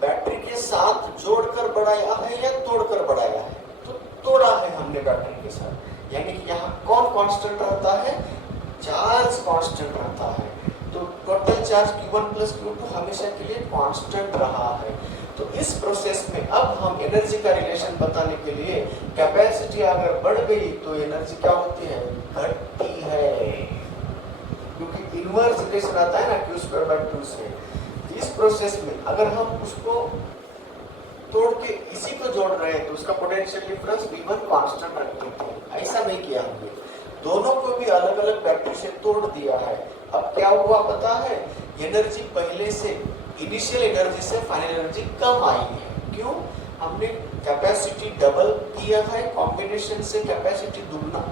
बैटरी के साथ जोड़कर बढ़ाया है या तोड़कर बढ़ाया है, तो तोड़ा है हमने बैटरी के साथ। यानी कि यहाँ कौन कांस्टेंट रहता है, चार्ज कांस्टेंट रहता है। तो total charge Q1 plus Q2 हमेशा के लिए कांस्टेंट रहा है। तो इस प्रोसेस में अब हम एनर्जी का रिलेशन बताने के लिए कैपेसिटी अगर बढ़ गई तो एनर्जी क्या होती है, घटती है, क्योंकि इनवर्स रिलेशन आता है ना Q स्क्वायर बाय 2 से। इस प्रोसेस में अगर हम उसको तोड़ के इसी को जोड़ रहे हैं तो उसका पोटेंशियल डिफरेंस V1 कांस्टेंट रखते थे। ऐसा नहीं किया हमने, दोनों को भी अलग अलग बैटरी से तोड़ दिया है। अब क्या हुआ पता है, एनर्जी पहले से इनिशियल एनर्जी से फाइनल एनर्जी कम आई है। क्यों, हमने कैपेसिटी डबल किया है, कॉम्बिनेशन से कैपेसिटी दुगना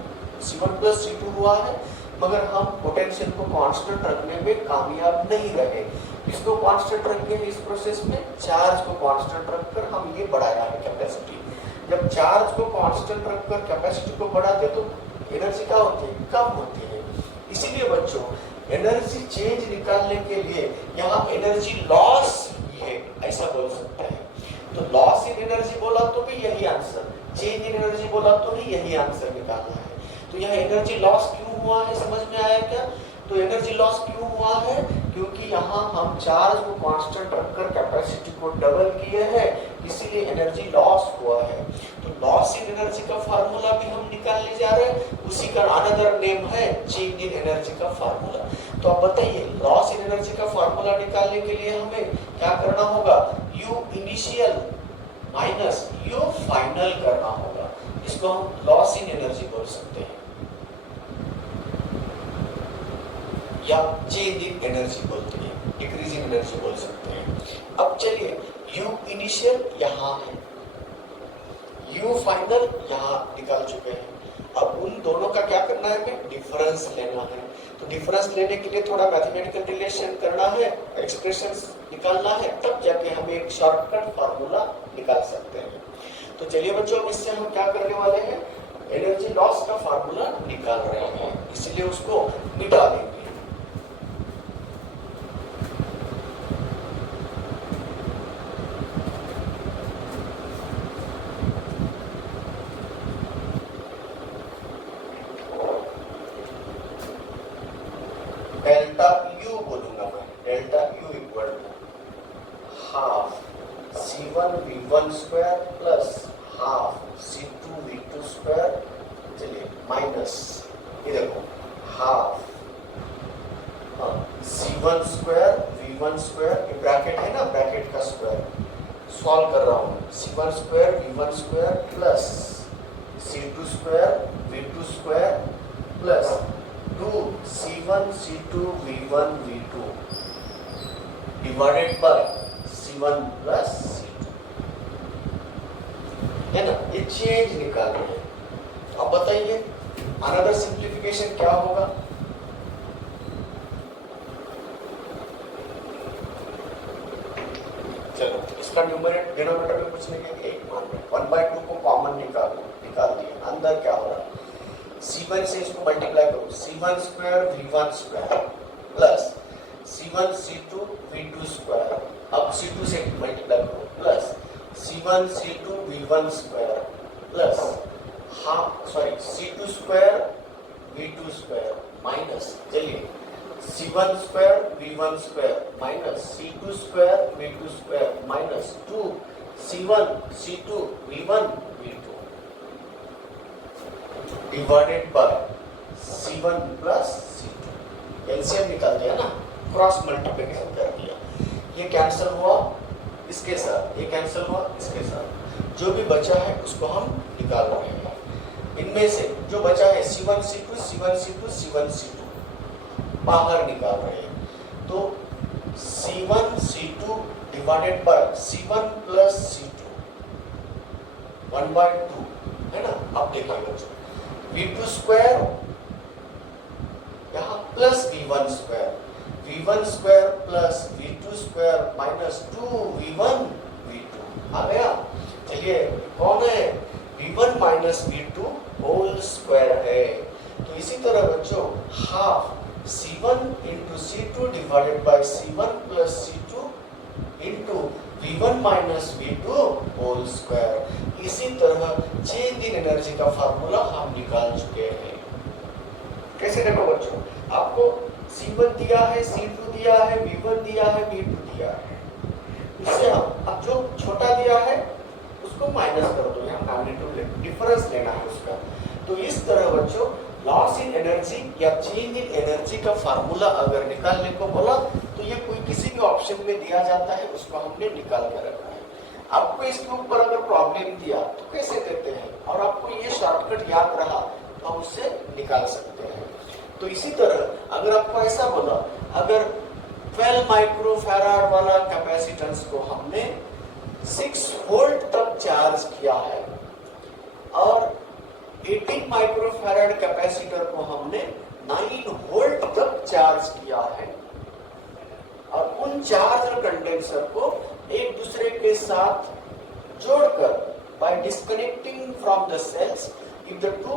C1 प्लस C2 हुआ है, मगर हम पोटेंशियल को कांस्टेंट रखने में कामयाब नहीं रहे। इसको कांस्टेंट रखें इस प्रोसेस में, चार्ज को कांस्टेंट रखकर हम ये बढ़ाया है कैपेसिटी। जब चार्ज को कांस्टेंट रखकर कैपेसिटी को बढ़ाते तो एनर्जी क्या होती है, कम होती है। इसीलिए बच्चों एनर्जी चेंज निकालने के लिए यहाँ एनर्जी लॉस है ऐसा बोल सकते हैं। तो लॉस इन एनर्जी बोला तो भी यही आंसर, चेंज इन एनर्जी बोला तो भी यही आंसर निकालना है। तो यहाँ एनर्जी लॉस क्यों हुआ है समझ में आया क्या? तो एनर्जी लॉस क्यों हुआ है? क्योंकि यहाँ हम चार्ज को कांस्टेंट रखकर कैपेसिटी को डबल किए हैं, इसीलिए एनर्जी लॉस हुआ है। तो लॉस इन एनर्जी का फार्मूला भी हम निकालने जा रहे हैं, उसी का अनदर नेम है चेंज इन एनर्जी का फार्मूला। तो अब बताइए लॉस इन एनर्जी का फार्मूला निकालने के लिए हमें क्या करना होगा? You initial minus you final करना होगा। इसको हम लॉस इन एनर्जी बोल सकते हैं या चेंज इन एनर्जी बोलते हैं, डिक्रीज इन एनर्जी बोल सकते हैं। अब चलिए यू इनिशियल यहाँ है, यू फाइनल यहाँ निकाल चुके हैं। अब उन दोनों का क्या करना है? हमें डिफरेंस लेना है। तो डिफरेंस लेने के लिए थोड़ा मैथमेटिकल रिलेशन करना है, एक्सप्रेशंस निकालना है, तब जाके हम एक शॉर्टकट फार्मूला निकाल सकते हैं। तो चलिए बच्चों, इससे हम क्या करने वाले हैं? एनर्जी लॉस का फार्मूला निकाल रहे हैं, इसलिए उसको मिटा देंगे। डेल्टा यू बोलूंगा मैं, delta U equal to half C1V1 square plus half C2V2 square, चलिए माइनस ये देखो half C1 square V1 square, ये ब्रैकेट है ना, ब्रैकेट का स्क्वायर सॉल्व कर रहा हूँ। C1 square V1 square plus C2 square V2 square plus 2C1 C2 V1 V2 divided by C1 plus C2, है ना? ये चेंज निकाल रहे हैं। अब बताइए अनदर सिंप्लीफिकेशन क्या होगा? चलो इसका न्यूमरेटर डिनोमिनेटर में कुछ नहीं है, एक मान रहे 1/2 को कॉमन निकाल दिया। अंदर क्या हो रहा है? C1 से इसको मल्टीप्लाई करो, C1 square V1 square plus C1 C2 V2 square, अब C2 से मल्टीप्लाई करो plus C1 C2 V1 square plus C2 square V2 square minus, चलिए C1 square V1 square minus C2 square V2 square minus 2 C1 C2 V1 V2 divided by C1 plus C2। LCM निकाल दिया ना, cross multiplication कर दिया, ये cancel हुआ इसके साथ, ये कैंसिल हुआ इसके साथ, जो भी बचा है उसको हम निकाल रहे हैं। इनमें से जो बचा है C1 C2 C1 C2 C1 C2 बाहर निकाल रहे हैं। तो C1 C2 divided by C1 plus C2 1/2, है ना? अब देखिए बच्चों, V2 स्क्वायर यहाँ plus V1 square, V1 square plus V2 square minus 2V1 V2 आ गया। चलिए कौन है? V1 minus V2 whole square है। तो इसी तरह बच्चों half C1 into C2 divided by C1 plus C2 into V1 minus V2 whole square. इसी तरह चेंज इन एनर्जी का फार्मूला हम निकाल चुके हैं। कैसे? देखो बच्चों, आपको C1 दिया है, C2 दिया है, V1 दिया है, V2 दिया है, उससे अब जो छोटा दिया है उसको माइनस कर दो, यहाँ मैग्नीट्यूड डिफरेंस लेना है उसका। तो इस तरह बच्चों लॉस इन एनर्जी या चेंज इन एनर्जी का फार्मूला अगर निकालने को बोला तो ये कोई किसी भी ऑप्शन में दिया जाता है, उसको हमने निकाल के रखा है। आपको इसके ऊपर अगर प्रॉब्लम दिया तो कैसे देते हैं, और आपको ये शॉर्टकट याद रहा तो हम उससे निकाल सकते हैं। तो इसी तरह अगर आपको ऐसा बोला, अगर 12 माइक्रोफैराड वाला कैपेसिटेंस को हमने 6 वोल्ट तक चार्ज किया है और 18 माइक्रोफैराड कैपेसिटर को हमने 9 वोल्ट तक चार्ज किया है, और उन चार्ज कंडेंसर को एक दूसरे के साथ जोड़कर by disconnecting from the cells, if the two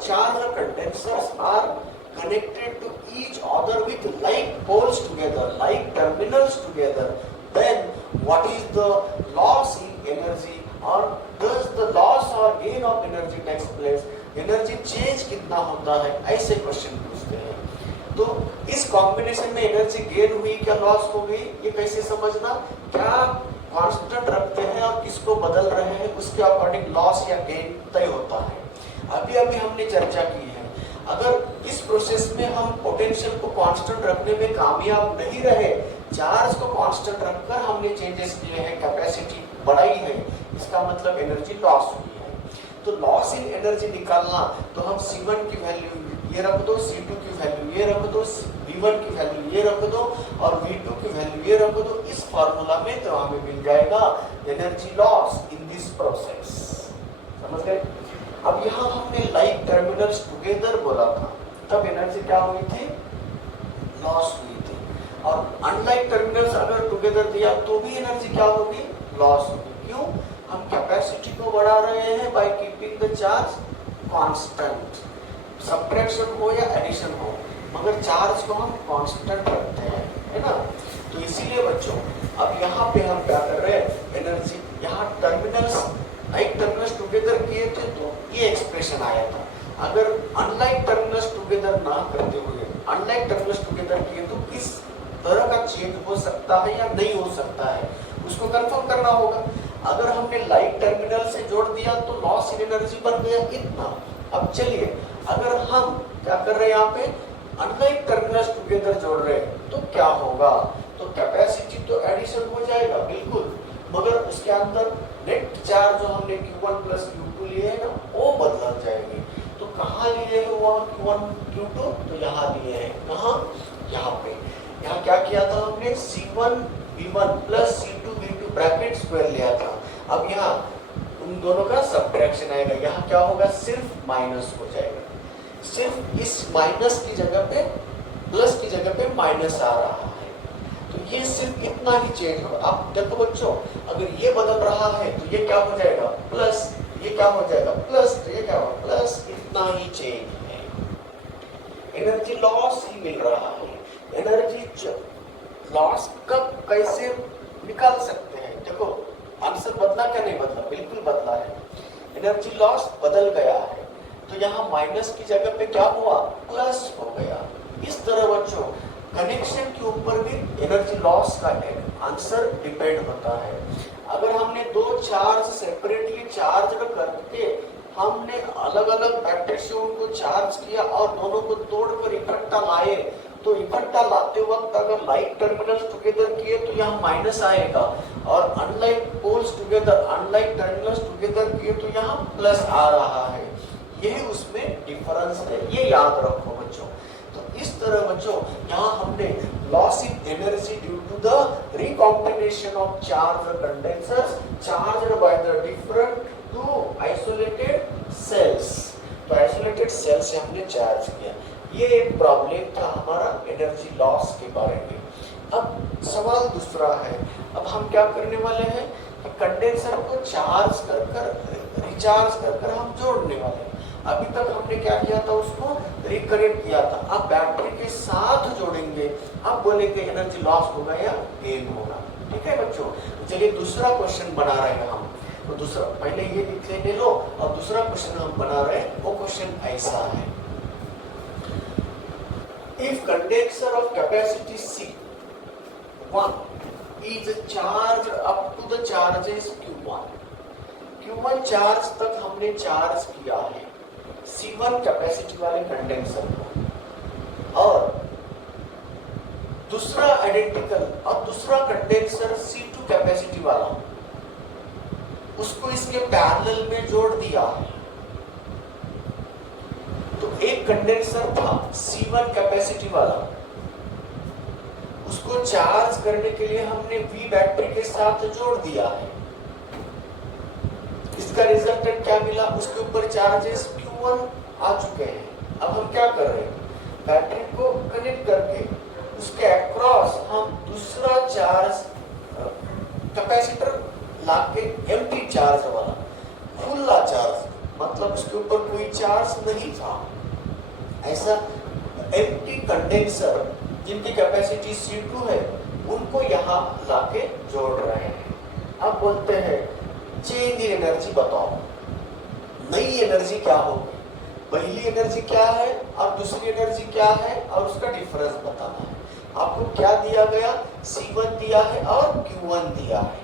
charge condensers are connected to each other with like poles together, like terminals together, then what is the loss in energy, or does the loss or gain of energy takes place, energy change कितना होता है, ऐसे question पूछते हैं। तो इस combination में energy gain हुई क्या लॉस हो गई, ये कैसे समझना, क्या कांस्टेंट रखते हैं और किसको बदल रहे हैं उसके अकॉर्डिंग लॉस या गेन तय होता है। अभी अभी हमने चर्चा की है, अगर इस प्रोसेस में हम पोटेंशियल को कांस्टेंट रखने में कामयाब नहीं रहे, चार्ज को कांस्टेंट रखकर हमने चेंजेस किए हैं, कैपेसिटी बढ़ाई है, इसका मतलब एनर्जी लॉस हुई है। तो लॉस इन एनर्जी निकालना, तो हम C1 की वैल्यू ये रख दो, C2 की वैल्यू ये रख दो, V1 की वैल्यू ये रख दो और V2 की वैल्यू ये रख दो, इस फार्मूला में तो हमें मिल जाएगा energy loss in this process. समझ गए? अब यहाँ हमने लाइक टर्मिनल्स टुगेदर बोला था, तब एनर्जी क्या हुई थी, लॉस हुई थी। और अनलाइक टर्मिनल्स अगर टुगेदर दिया तो भी एनर्जी क्या होगी, लॉस होगी। क्यों? हम कैपेसिटी को बढ़ा रहे हैं by keeping the charge constant, subtraction हो या एडिशन हो, मगर चार्ज को हम कांस्टेंट रखते हैं, है ना। तो इसीलिए बच्चों अब यहाँ पे हम क्या कर रहे हैं, एनर्जी यहाँ टर्मिनल्स लाइक टर्मिनल्स टुगेदर किए थे तो ये एक्सप्रेशन आया था। अगर अनलाइक टर्मिनल्स टुगेदर ना करते हुए अनलाइक टर्मिनल्स टुगेदर किए तो किस तरह का चेंज हो सकता है या नहीं हो सकता है, उसको कंफर्म करना होगा। अगर हमने लाइक टर्मिनल से जोड़ दिया तो लॉस इन एनर्जी बन गया इतना। अब चलिए, अगर हम क्या कर रहे हैं, यहाँ पे अनलाइक टर्मिनल्स टुगेदर जोड़ रहे हैं तो क्या होगा, तो कैपेसिटी तो एडिशन हो जाएगा बिल्कुल, मगर उसके अंदर नेट चार्ज जो हमने Q1 प्लस Q2 लिए है ना, वो बदल जाएंगे। तो कहाँ लिए है वो Q1 Q2, तो यहाँ लिए हैं, कहाँ, यहाँ पे। यहाँ क्या किया था हमने, C1 V1 plus C2 V2 bracket square लिया था। अब यहाँ उन दोनों का सब्ट्रैक्शन आएगा, यहाँ क्या होगा, सिर्फ माइनस हो जाएगा, सिर्फ इस माइनस की जगह पे प्लस की जगह पे माइनस आ रहा है, तो ये सिर्फ इतना ही चेंज होगा। आप देखो बच्चों, अगर ये बदल रहा है तो ये क्या हो जाएगा, प्लस, ये क्या हो जाएगा, प्लस, तो ये क्या होगा, प्लस, इतना ही चेंज है। एनर्जी लॉस ही मिल रहा है। एनर्जी लॉस कब कैसे निकाल सकते हैं, देखो आंसर बदला क्या, नहीं बदला, बिल्कुल बदला है। एनर्जी लॉस बदल गया है, तो यहाँ माइनस की जगह पे क्या हुआ, प्लस हो गया। इस तरह बच्चों कनेक्शन के ऊपर भी एनर्जी लॉस का एक आंसर डिपेंड होता है। अगर हमने दो चार्ज सेपरेटली चार्ज करके हमने अलग अलग बैटरी से उनको चार्ज किया और दोनों को तोड़कर इकट्ठा लाए, तो इकट्ठा लाते वक्त अगर लाइक टर्मिनल्स टुगेदर किए तो यहाँ माइनस आएगा, और unlike poles together, unlike terminals together किए तो यहाँ प्लस आ रहा है। यही उसमें डिफरेंस है, ये याद रखो बच्चों। तो इस तरह बच्चों यहाँ हमने loss in energy due to the recombination of charge condensers charged by the different two isolated cells, तो आइसोलेटेड सेल से हमने चार्ज किया। ये एक प्रॉब्लम था हमारा एनर्जी लॉस के बारे में। अब सवाल दूसरा है, अब हम क्या करने वाले हैं, कंडेंसर को चार्ज कर कर रिचार्ज कर कर हम जोड़ने वाले हैं। अभी तक हमने क्या किया था, उसको रिकनेक्ट किया था, अब बैटरी के साथ जोड़ेंगे, अब बोलेंगे एनर्जी लॉस होगा या गेन होगा। ठीक है बच्चों, चलिए दूसरा क्वेश्चन बना रहे हैं हम। तो दूसरा, पहले ये लिख लेने लो, और दूसरा क्वेश्चन हम बना रहे हैं, वो क्वेश्चन ऐसा है, if condenser of capacity C1 is charged up to the charges Q1 charge तक हमने चार्ज किया है C1 कैपेसिटी वाले कंडेंसर को, और दूसरा आइडेंटिकल और दूसरा कंडेंसर C2 कैपेसिटी वाला, उसको इसके पैरेलल में जोड़ दिया है। तो एक कंडेंसर था C1 कैपेसिटी वाला, उसको चार्ज करने के लिए हमने V बैटरी के साथ जोड़ दिया है। इसका रिजल्टेंट क्या मिला, उसके ऊपर चार्जेस Q1 आ चुके हैं। अब हम क्या कर रहे हैं, बैटरी को कनेक्ट करके उसके अक्रॉस हम दूसरा चार्ज कैपेसिटर लाके एम्प्टी चार्ज वाला, खुला चार्ज, मतलब उसके ऊपर कोई चार्ज नहीं था, ऐसा एम्प्टी कंडेंसर जिनकी कैपेसिटी C2 है, उनको यहाँ लाके जोड़ रहे हैं। अब बोलते हैं चेंज इन एनर्जी बताओ, नई एनर्जी क्या होगी। पहली एनर्जी क्या है और दूसरी एनर्जी क्या है और उसका डिफरेंस बताना है। आपको क्या दिया गया, C1 दिया है और Q1 दिया है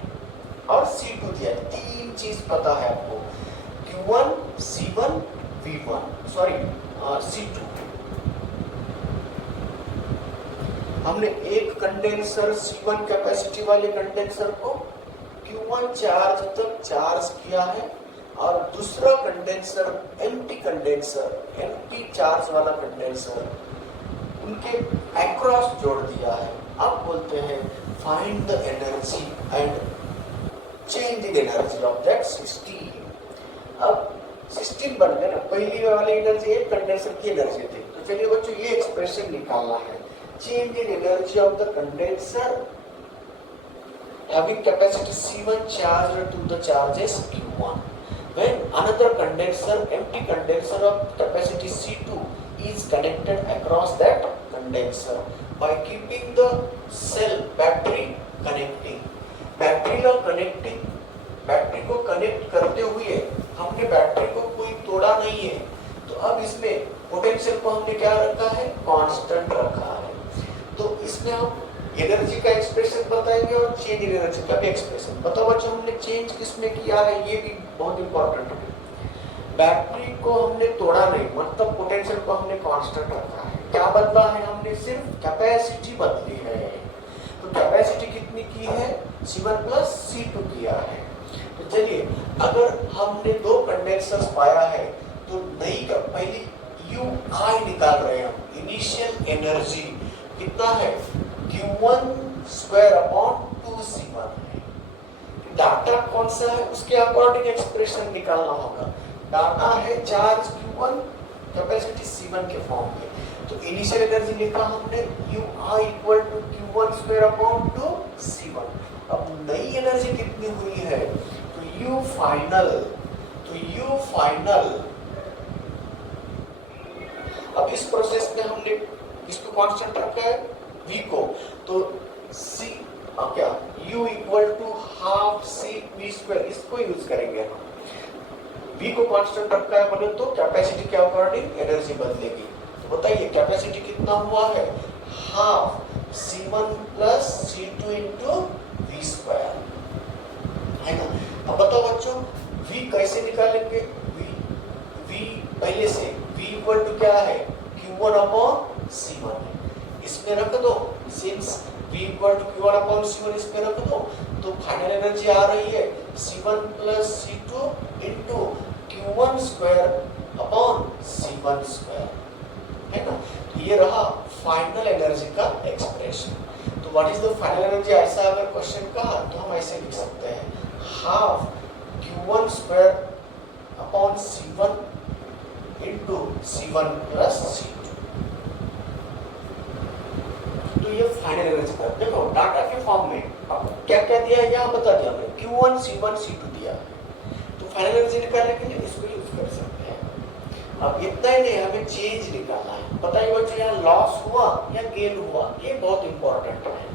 और C2 दिया है। तीन चीज पता है आपको, Q1, C1, V1 sorry C2। हमने एक कंडेंसर C1 कैपेसिटी वाले कंडेंसर को Q1 चार्ज तक चार्ज किया है और दूसरा कंडेंसर एम्प्टी चार्ज वाला कंडेंसर उनके अक्रॉस जोड़ दिया है। अब बोलते हैं find the energy and change the energy of that 16। अब 16 बन गया ना, पहली वाली एनर्जी एक कंडेंसर की एनर्जी थी। तो चलिए बच्चों ये एक्सप्रेशन निकालना है, change in energy of the condenser having capacity C1 charged to the charges Q1 when another condenser, empty condenser of capacity C2 is connected across that condenser by keeping the cell battery connecting। Battery को connect करते हुए हमने battery को कोई तोड़ा नहीं है, तो अब इसमें पोटेंशियल को हमने क्या रखा है, कांस्टेंट रखा है। तो इसमें हम एनर्जी का एक्सप्रेशन बताएंगे और चेंज इन एनर्जी का भी एक्सप्रेशन। बताओ बच्चों हमने चेंज किसमें किया है, ये भी बहुत इंपॉर्टेंट है। बैटरी को हमने तोड़ा नहीं, मतलब पोटेंशियल को हमने कांस्टेंट रखा है। क्या बदला है, हमने सिर्फ कैपेसिटी बदली है। तो कैपेसिटी कितनी की है, C1 प्लस C2 किया है। तो चलिए अगर हमने दो कंडेंसर्स पाया है तो नई का पहली UI निकाल रहे हैं हम। इनिशियल एनर्जी कितना है, Q1 स्क्वायर अपॉन 2C1 है। डाटा कौन सा है उसके अकॉर्डिंग एक्सप्रेशन निकालना होगा। डाटा है चार्ज Q1 कैपेसिटी C1 के फॉर्म में। तो इनिशियल एनर्जी लिखा हमने UI equal to Q1 square upon 2C1। अब नई एनर्जी कितनी हुई है, तो U फाइनल अब इस प्रोसेस में हमने इसको कांस्टेंट रखा है V को, तो C क्या U equal to half CV square, इसको यूज करेंगे हम। V को कांस्टेंट रखा है बोले तो कैपेसिटी के अकॉर्डिंग एनर्जी बदलेगी। तो बताइए कैपेसिटी कितना हुआ है, half C1 plus C2 into V square है ना। अब बताओ बच्चों V कैसे निकालेंगे, V पहले से V इक्वल टू क्या है, Q1 अपॉन C1 है, इसमें रख दो। Since V equal to Q1 upon C1 इसमें रख दो, तो फाइनल एनर्जी आ रही है C1 plus C2 into Q1 square upon C1 square है ना। तो ये रहा फाइनल एनर्जी का एक्सप्रेशन। तो what is the final energy, ऐसा अगर क्वेश्चन कहा तो हम ऐसे लिख सकते हैं, half Q1 square upon C1 into C1 plus C2। तो ये फाइनल एनर्जी का, देखो डाटा के फॉर्म में आपको क्या क्या दिया है यहाँ बता दिया हमने, Q1 C1 C2 दिया है। तो फाइनल एनर्जी निकालने के लिए इसको यूज कर सकते हैं। अब इतना ही नहीं, हमें चेंज निकालना है। बताइए बच्चों यहाँ लॉस हुआ या गेन हुआ, ये बहुत इंपॉर्टेंट है।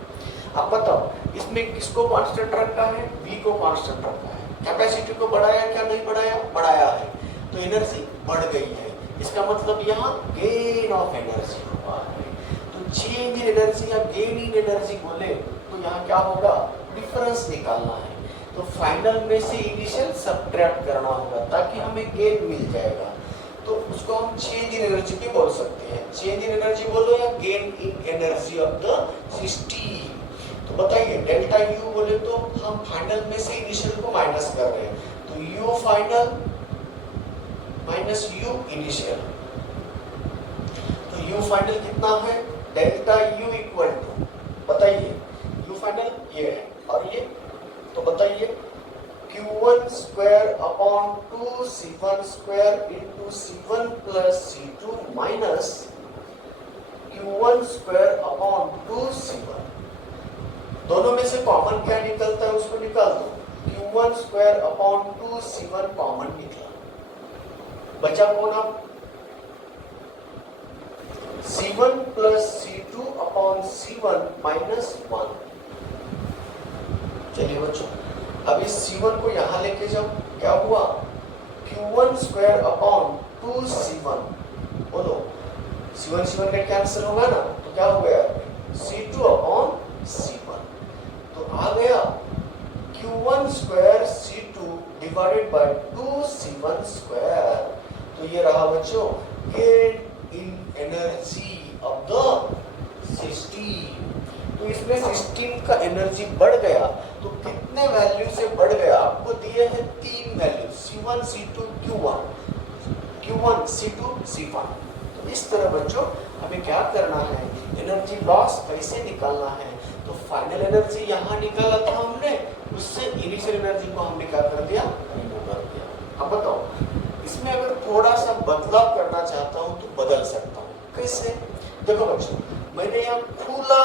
अब बताओ इसमें किसको कांस्टेंट रखा है, V को कांस्टेंट रखा है। कैपेसिटी को बढ़ाया क्या नहीं बढ़ाया, बढ़ाया है, तो एनर्जी बढ़ गई है। इसका मतलब यहाँ गेन ऑफ एनर्जी हुआ है। तो चेंज इन एनर्जी या गेन इन एनर्जी बोले तो यहाँ क्या होगा, डिफरेंस निकालना है। तो फाइनल में से इनिशियल सब्ट्रैक्ट करना होगा ताकि हमें गेन मिल जाएगा। तो उसको हम चेंज इन एनर्जी भी बोल सकते हैं। चेंज इन एनर्जी बोलो या gain in energy of the system. तो बताइए डेल्टा U बोले तो हम फाइनल में से इनिशियल को माइनस कर रहे हैं, तो U final minus U initial. तो U फाइनल कितना है, डेल्टा U इक्वल टू, बताइए U फाइनल ये है और ये, तो बताइए Q1 square upon 2 C1 square into C1 plus C2 minus Q1 square upon 2 C1। दोनों में से कॉमन क्या निकलता है उसको निकाल दो। Q1 square upon 2 C1 common निकला, बचा कौन अब, C1 plus C2 upon C1 minus 1। चलिए बच्चों अब इस C1 को यहां लेके जाओ, क्या हुआ, Q1 स्क्वायर अपॉन C1, बोलो C1 C1 का कैंसिल होगा ना, तो क्या हो गया C2 अपॉन C1, तो आ गया Q1 square C2 divided bye 2C1 square. तो ये रहा बच्चों gain in energy of the system. तो इसमें सिस्टम का एनर्जी बढ़ गया, तो कितने वैल्यू से बढ़ गया, आपको दिए हैं 3 value C1 C2 Q1, Q1 C2 C1। तो इस तरह बच्चों हमें क्या करना है, एनर्जी लॉस कैसे निकालना है। तो फाइनल एनर्जी यहाँ निकाला था हमने, उससे इनिशियल एनर्जी को हमने क्या कर दिया, रिमूव कर दिया। अब बताओ इसमें अगर थोड़ा सा बदलाव करना चाहता हूँ तो बदल सकता हूँ, कैसे। देखो बच्चों मैंने यहाँ खुला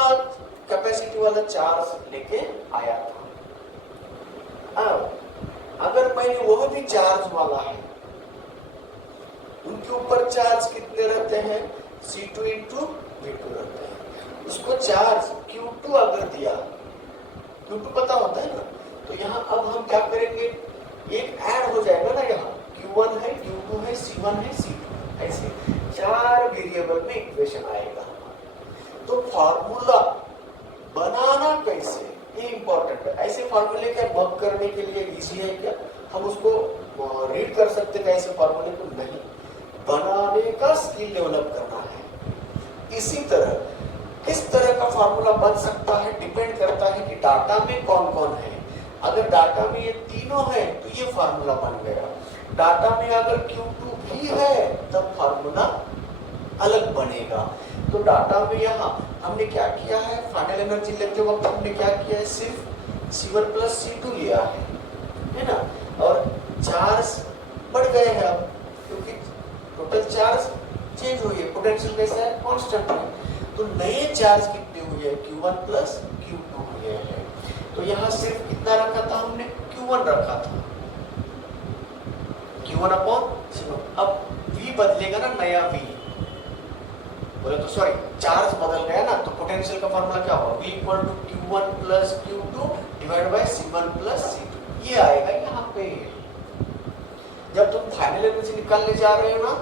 कैपेसिटी वाला चार्ज लेके आया था, अब अगर मैंने वह भी चार्ज वाला है, उनके ऊपर चार्ज कितने रहते हैं C2 इंटू V2 रहते हैं, उसको चार्ज Q2 अगर दिया, Q2 पता होता है ना, तो यहाँ अब हम क्या करेंगे, एक ऐड हो जाएगा ना, यहाँ Q1 है Q2 है C1 है C2, ऐसे 4 वेरिएबल में इक्वेशन आएगा। तो फार्मूला बनाना कैसे, ये इंपॉर्टेंट है। ऐसे फार्मूले का वर्क करने के लिए इजी है क्या, हम उसको रीड कर सकते हैं कैसे फार्मूले को, नहीं, बनाने का स्किल डेवलप करना है। इसी तरह किस तरह का फार्मूला बन सकता है डिपेंड करता है कि डाटा में कौन कौन है। अगर डाटा में ये तीनों है तो ये फार्मूला बन गया, डाटा में अगर Q2 भी है तब फार्मूला अलग बनेगा। तो डाटा में यहाँ हमने क्या किया है, फाइनल एनर्जी लेते वक्त हमने क्या किया है, सिर्फ C1 प्लस C2 लिया है ना, और चार्ज बढ़ गए हैं अब, क्योंकि टोटल चार्ज चेंज हुई है, पोटेंशियल कैसा है, कांस्टेंट है। तो नए चार्ज कितने हुए हैं, Q1 प्लस Q2 हुए हैं। तो यहाँ सिर्फ कितना रखा था हमने, Q1 रखा था, Q1 अपॉन C1। अब V बदलेगा ना, नया V बोले तो सॉरी चार्ज बदल गया ना, तो पोटेंशियल का फॉर्मूला क्या होगा, V equal to Q1 plus Q2 divide by C1 plus C2, ये आएगा यहाँ पे। जब तुम फाइनल एनर्जी निकालने जा रहे हो ना,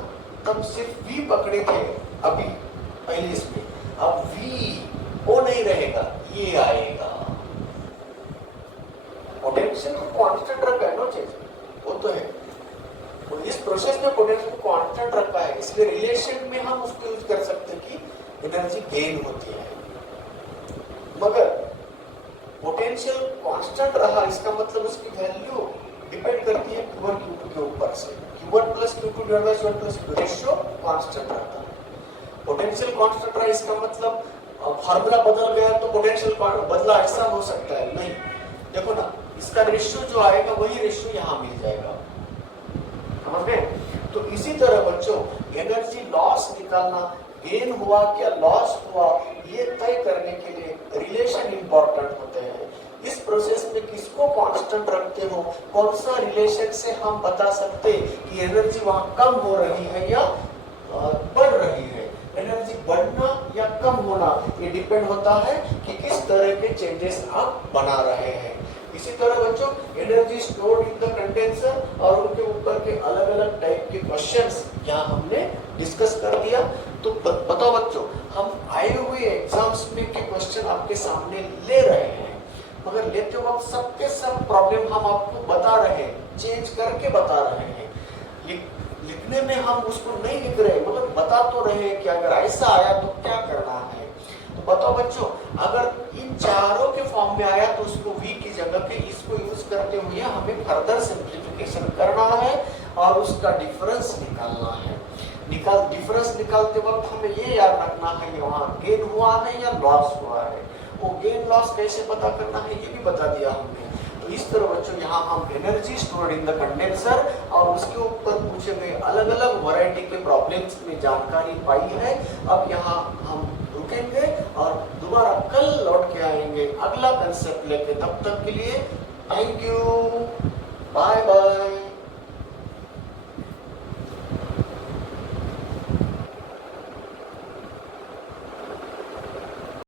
तब सिर्फ V पकड़े थे अभी पहले इसमें, अब V वो नहीं रहेगा, ये आएगा। पोटेंशियल को कांस्टेंट रखा है नो चेंज, वो तो है, इस प्रोसेस में पोटेंशियल को कांस्टेंट रखा है, इसलिए रिलेशन में हम उसको यूज कर सकते हैं कि एनर्जी गेन होती है। मगर पोटेंशियल कांस्टेंट रहा, इसका मतलब उसकी वैल्यू डिपेंड करती है Q1 Q2 के ऊपर से। Q1 plus Q2 divide by C1 plus Q2, ratio constant रहता है। पोटेंशियल कांस्टेंट रहा, इसका मतलब फार्मूला बदल गया तो पोटेंशियल बदला, ऐसा हो सकता है नहीं। देखो ना, इसका रेशियो जो आएगा वही रेशियो यहाँ मिल जाएगा, समझ गए। तो इसी तरह बच्चों एनर्जी लॉस निकालना, गेन हुआ क्या लॉस हुआ, ये तय करने के लिए रिलेशन इंपॉर्टेंट होते हैं। इस प्रोसेस में किसको कांस्टेंट रखते हो, कौन सा रिलेशन से हम बता सकते कि एनर्जी वहां कम हो रही है या बढ़ रही है। एनर्जी बढ़ना या कम होना ये डिपेंड होता है कि किस तरह के चेंजेस आप बना रहे हैं। इसी तरह बच्चों energy stored in the condenser और उनके ऊपर के अलग अलग टाइप के क्वेश्चंस यहाँ हमने डिस्कस कर दिया। तो बताओ बच्चों, हम आए हुए एग्जाम्स में के क्वेश्चन आपके सामने ले रहे हैं, मगर लेते वक्त सबके सब प्रॉब्लम हम आपको बता रहे हैं, चेंज करके बता रहे हैं। लिखने में हम उसको नहीं लिख रहे, मतलब बता तो रहे हैं कि अगर ऐसा आया तो क्या करना है। तो बताओ बच्चों, अगर इन चारों के फॉर्म में आया तो उसको V की जगह पे इसको यूज करते हुए हमें फर्दर सिंप्लीफिकेशन करना है और उसका डिफरेंस निकालना है। डिफरेंस निकालते वक्त हमें ये याद रखना है कि वहाँ गेन हुआ है या लॉस हुआ है। वो गेन लॉस कैसे पता करना है ये भी बता दिया हमने। तो इस तरह बच्चों यहाँ हम energy stored in the condenser और उसके ऊपर पूछे गए अलग अलग वैरायटी के प्रॉब्लम्स में जानकारी पाई है। अब यहाँ हम रुकेंगे और दोबारा कल लौट के आएंगे अगला कंसेप्ट लेके। तब तक के लिए थैंक यू, बाय बाय।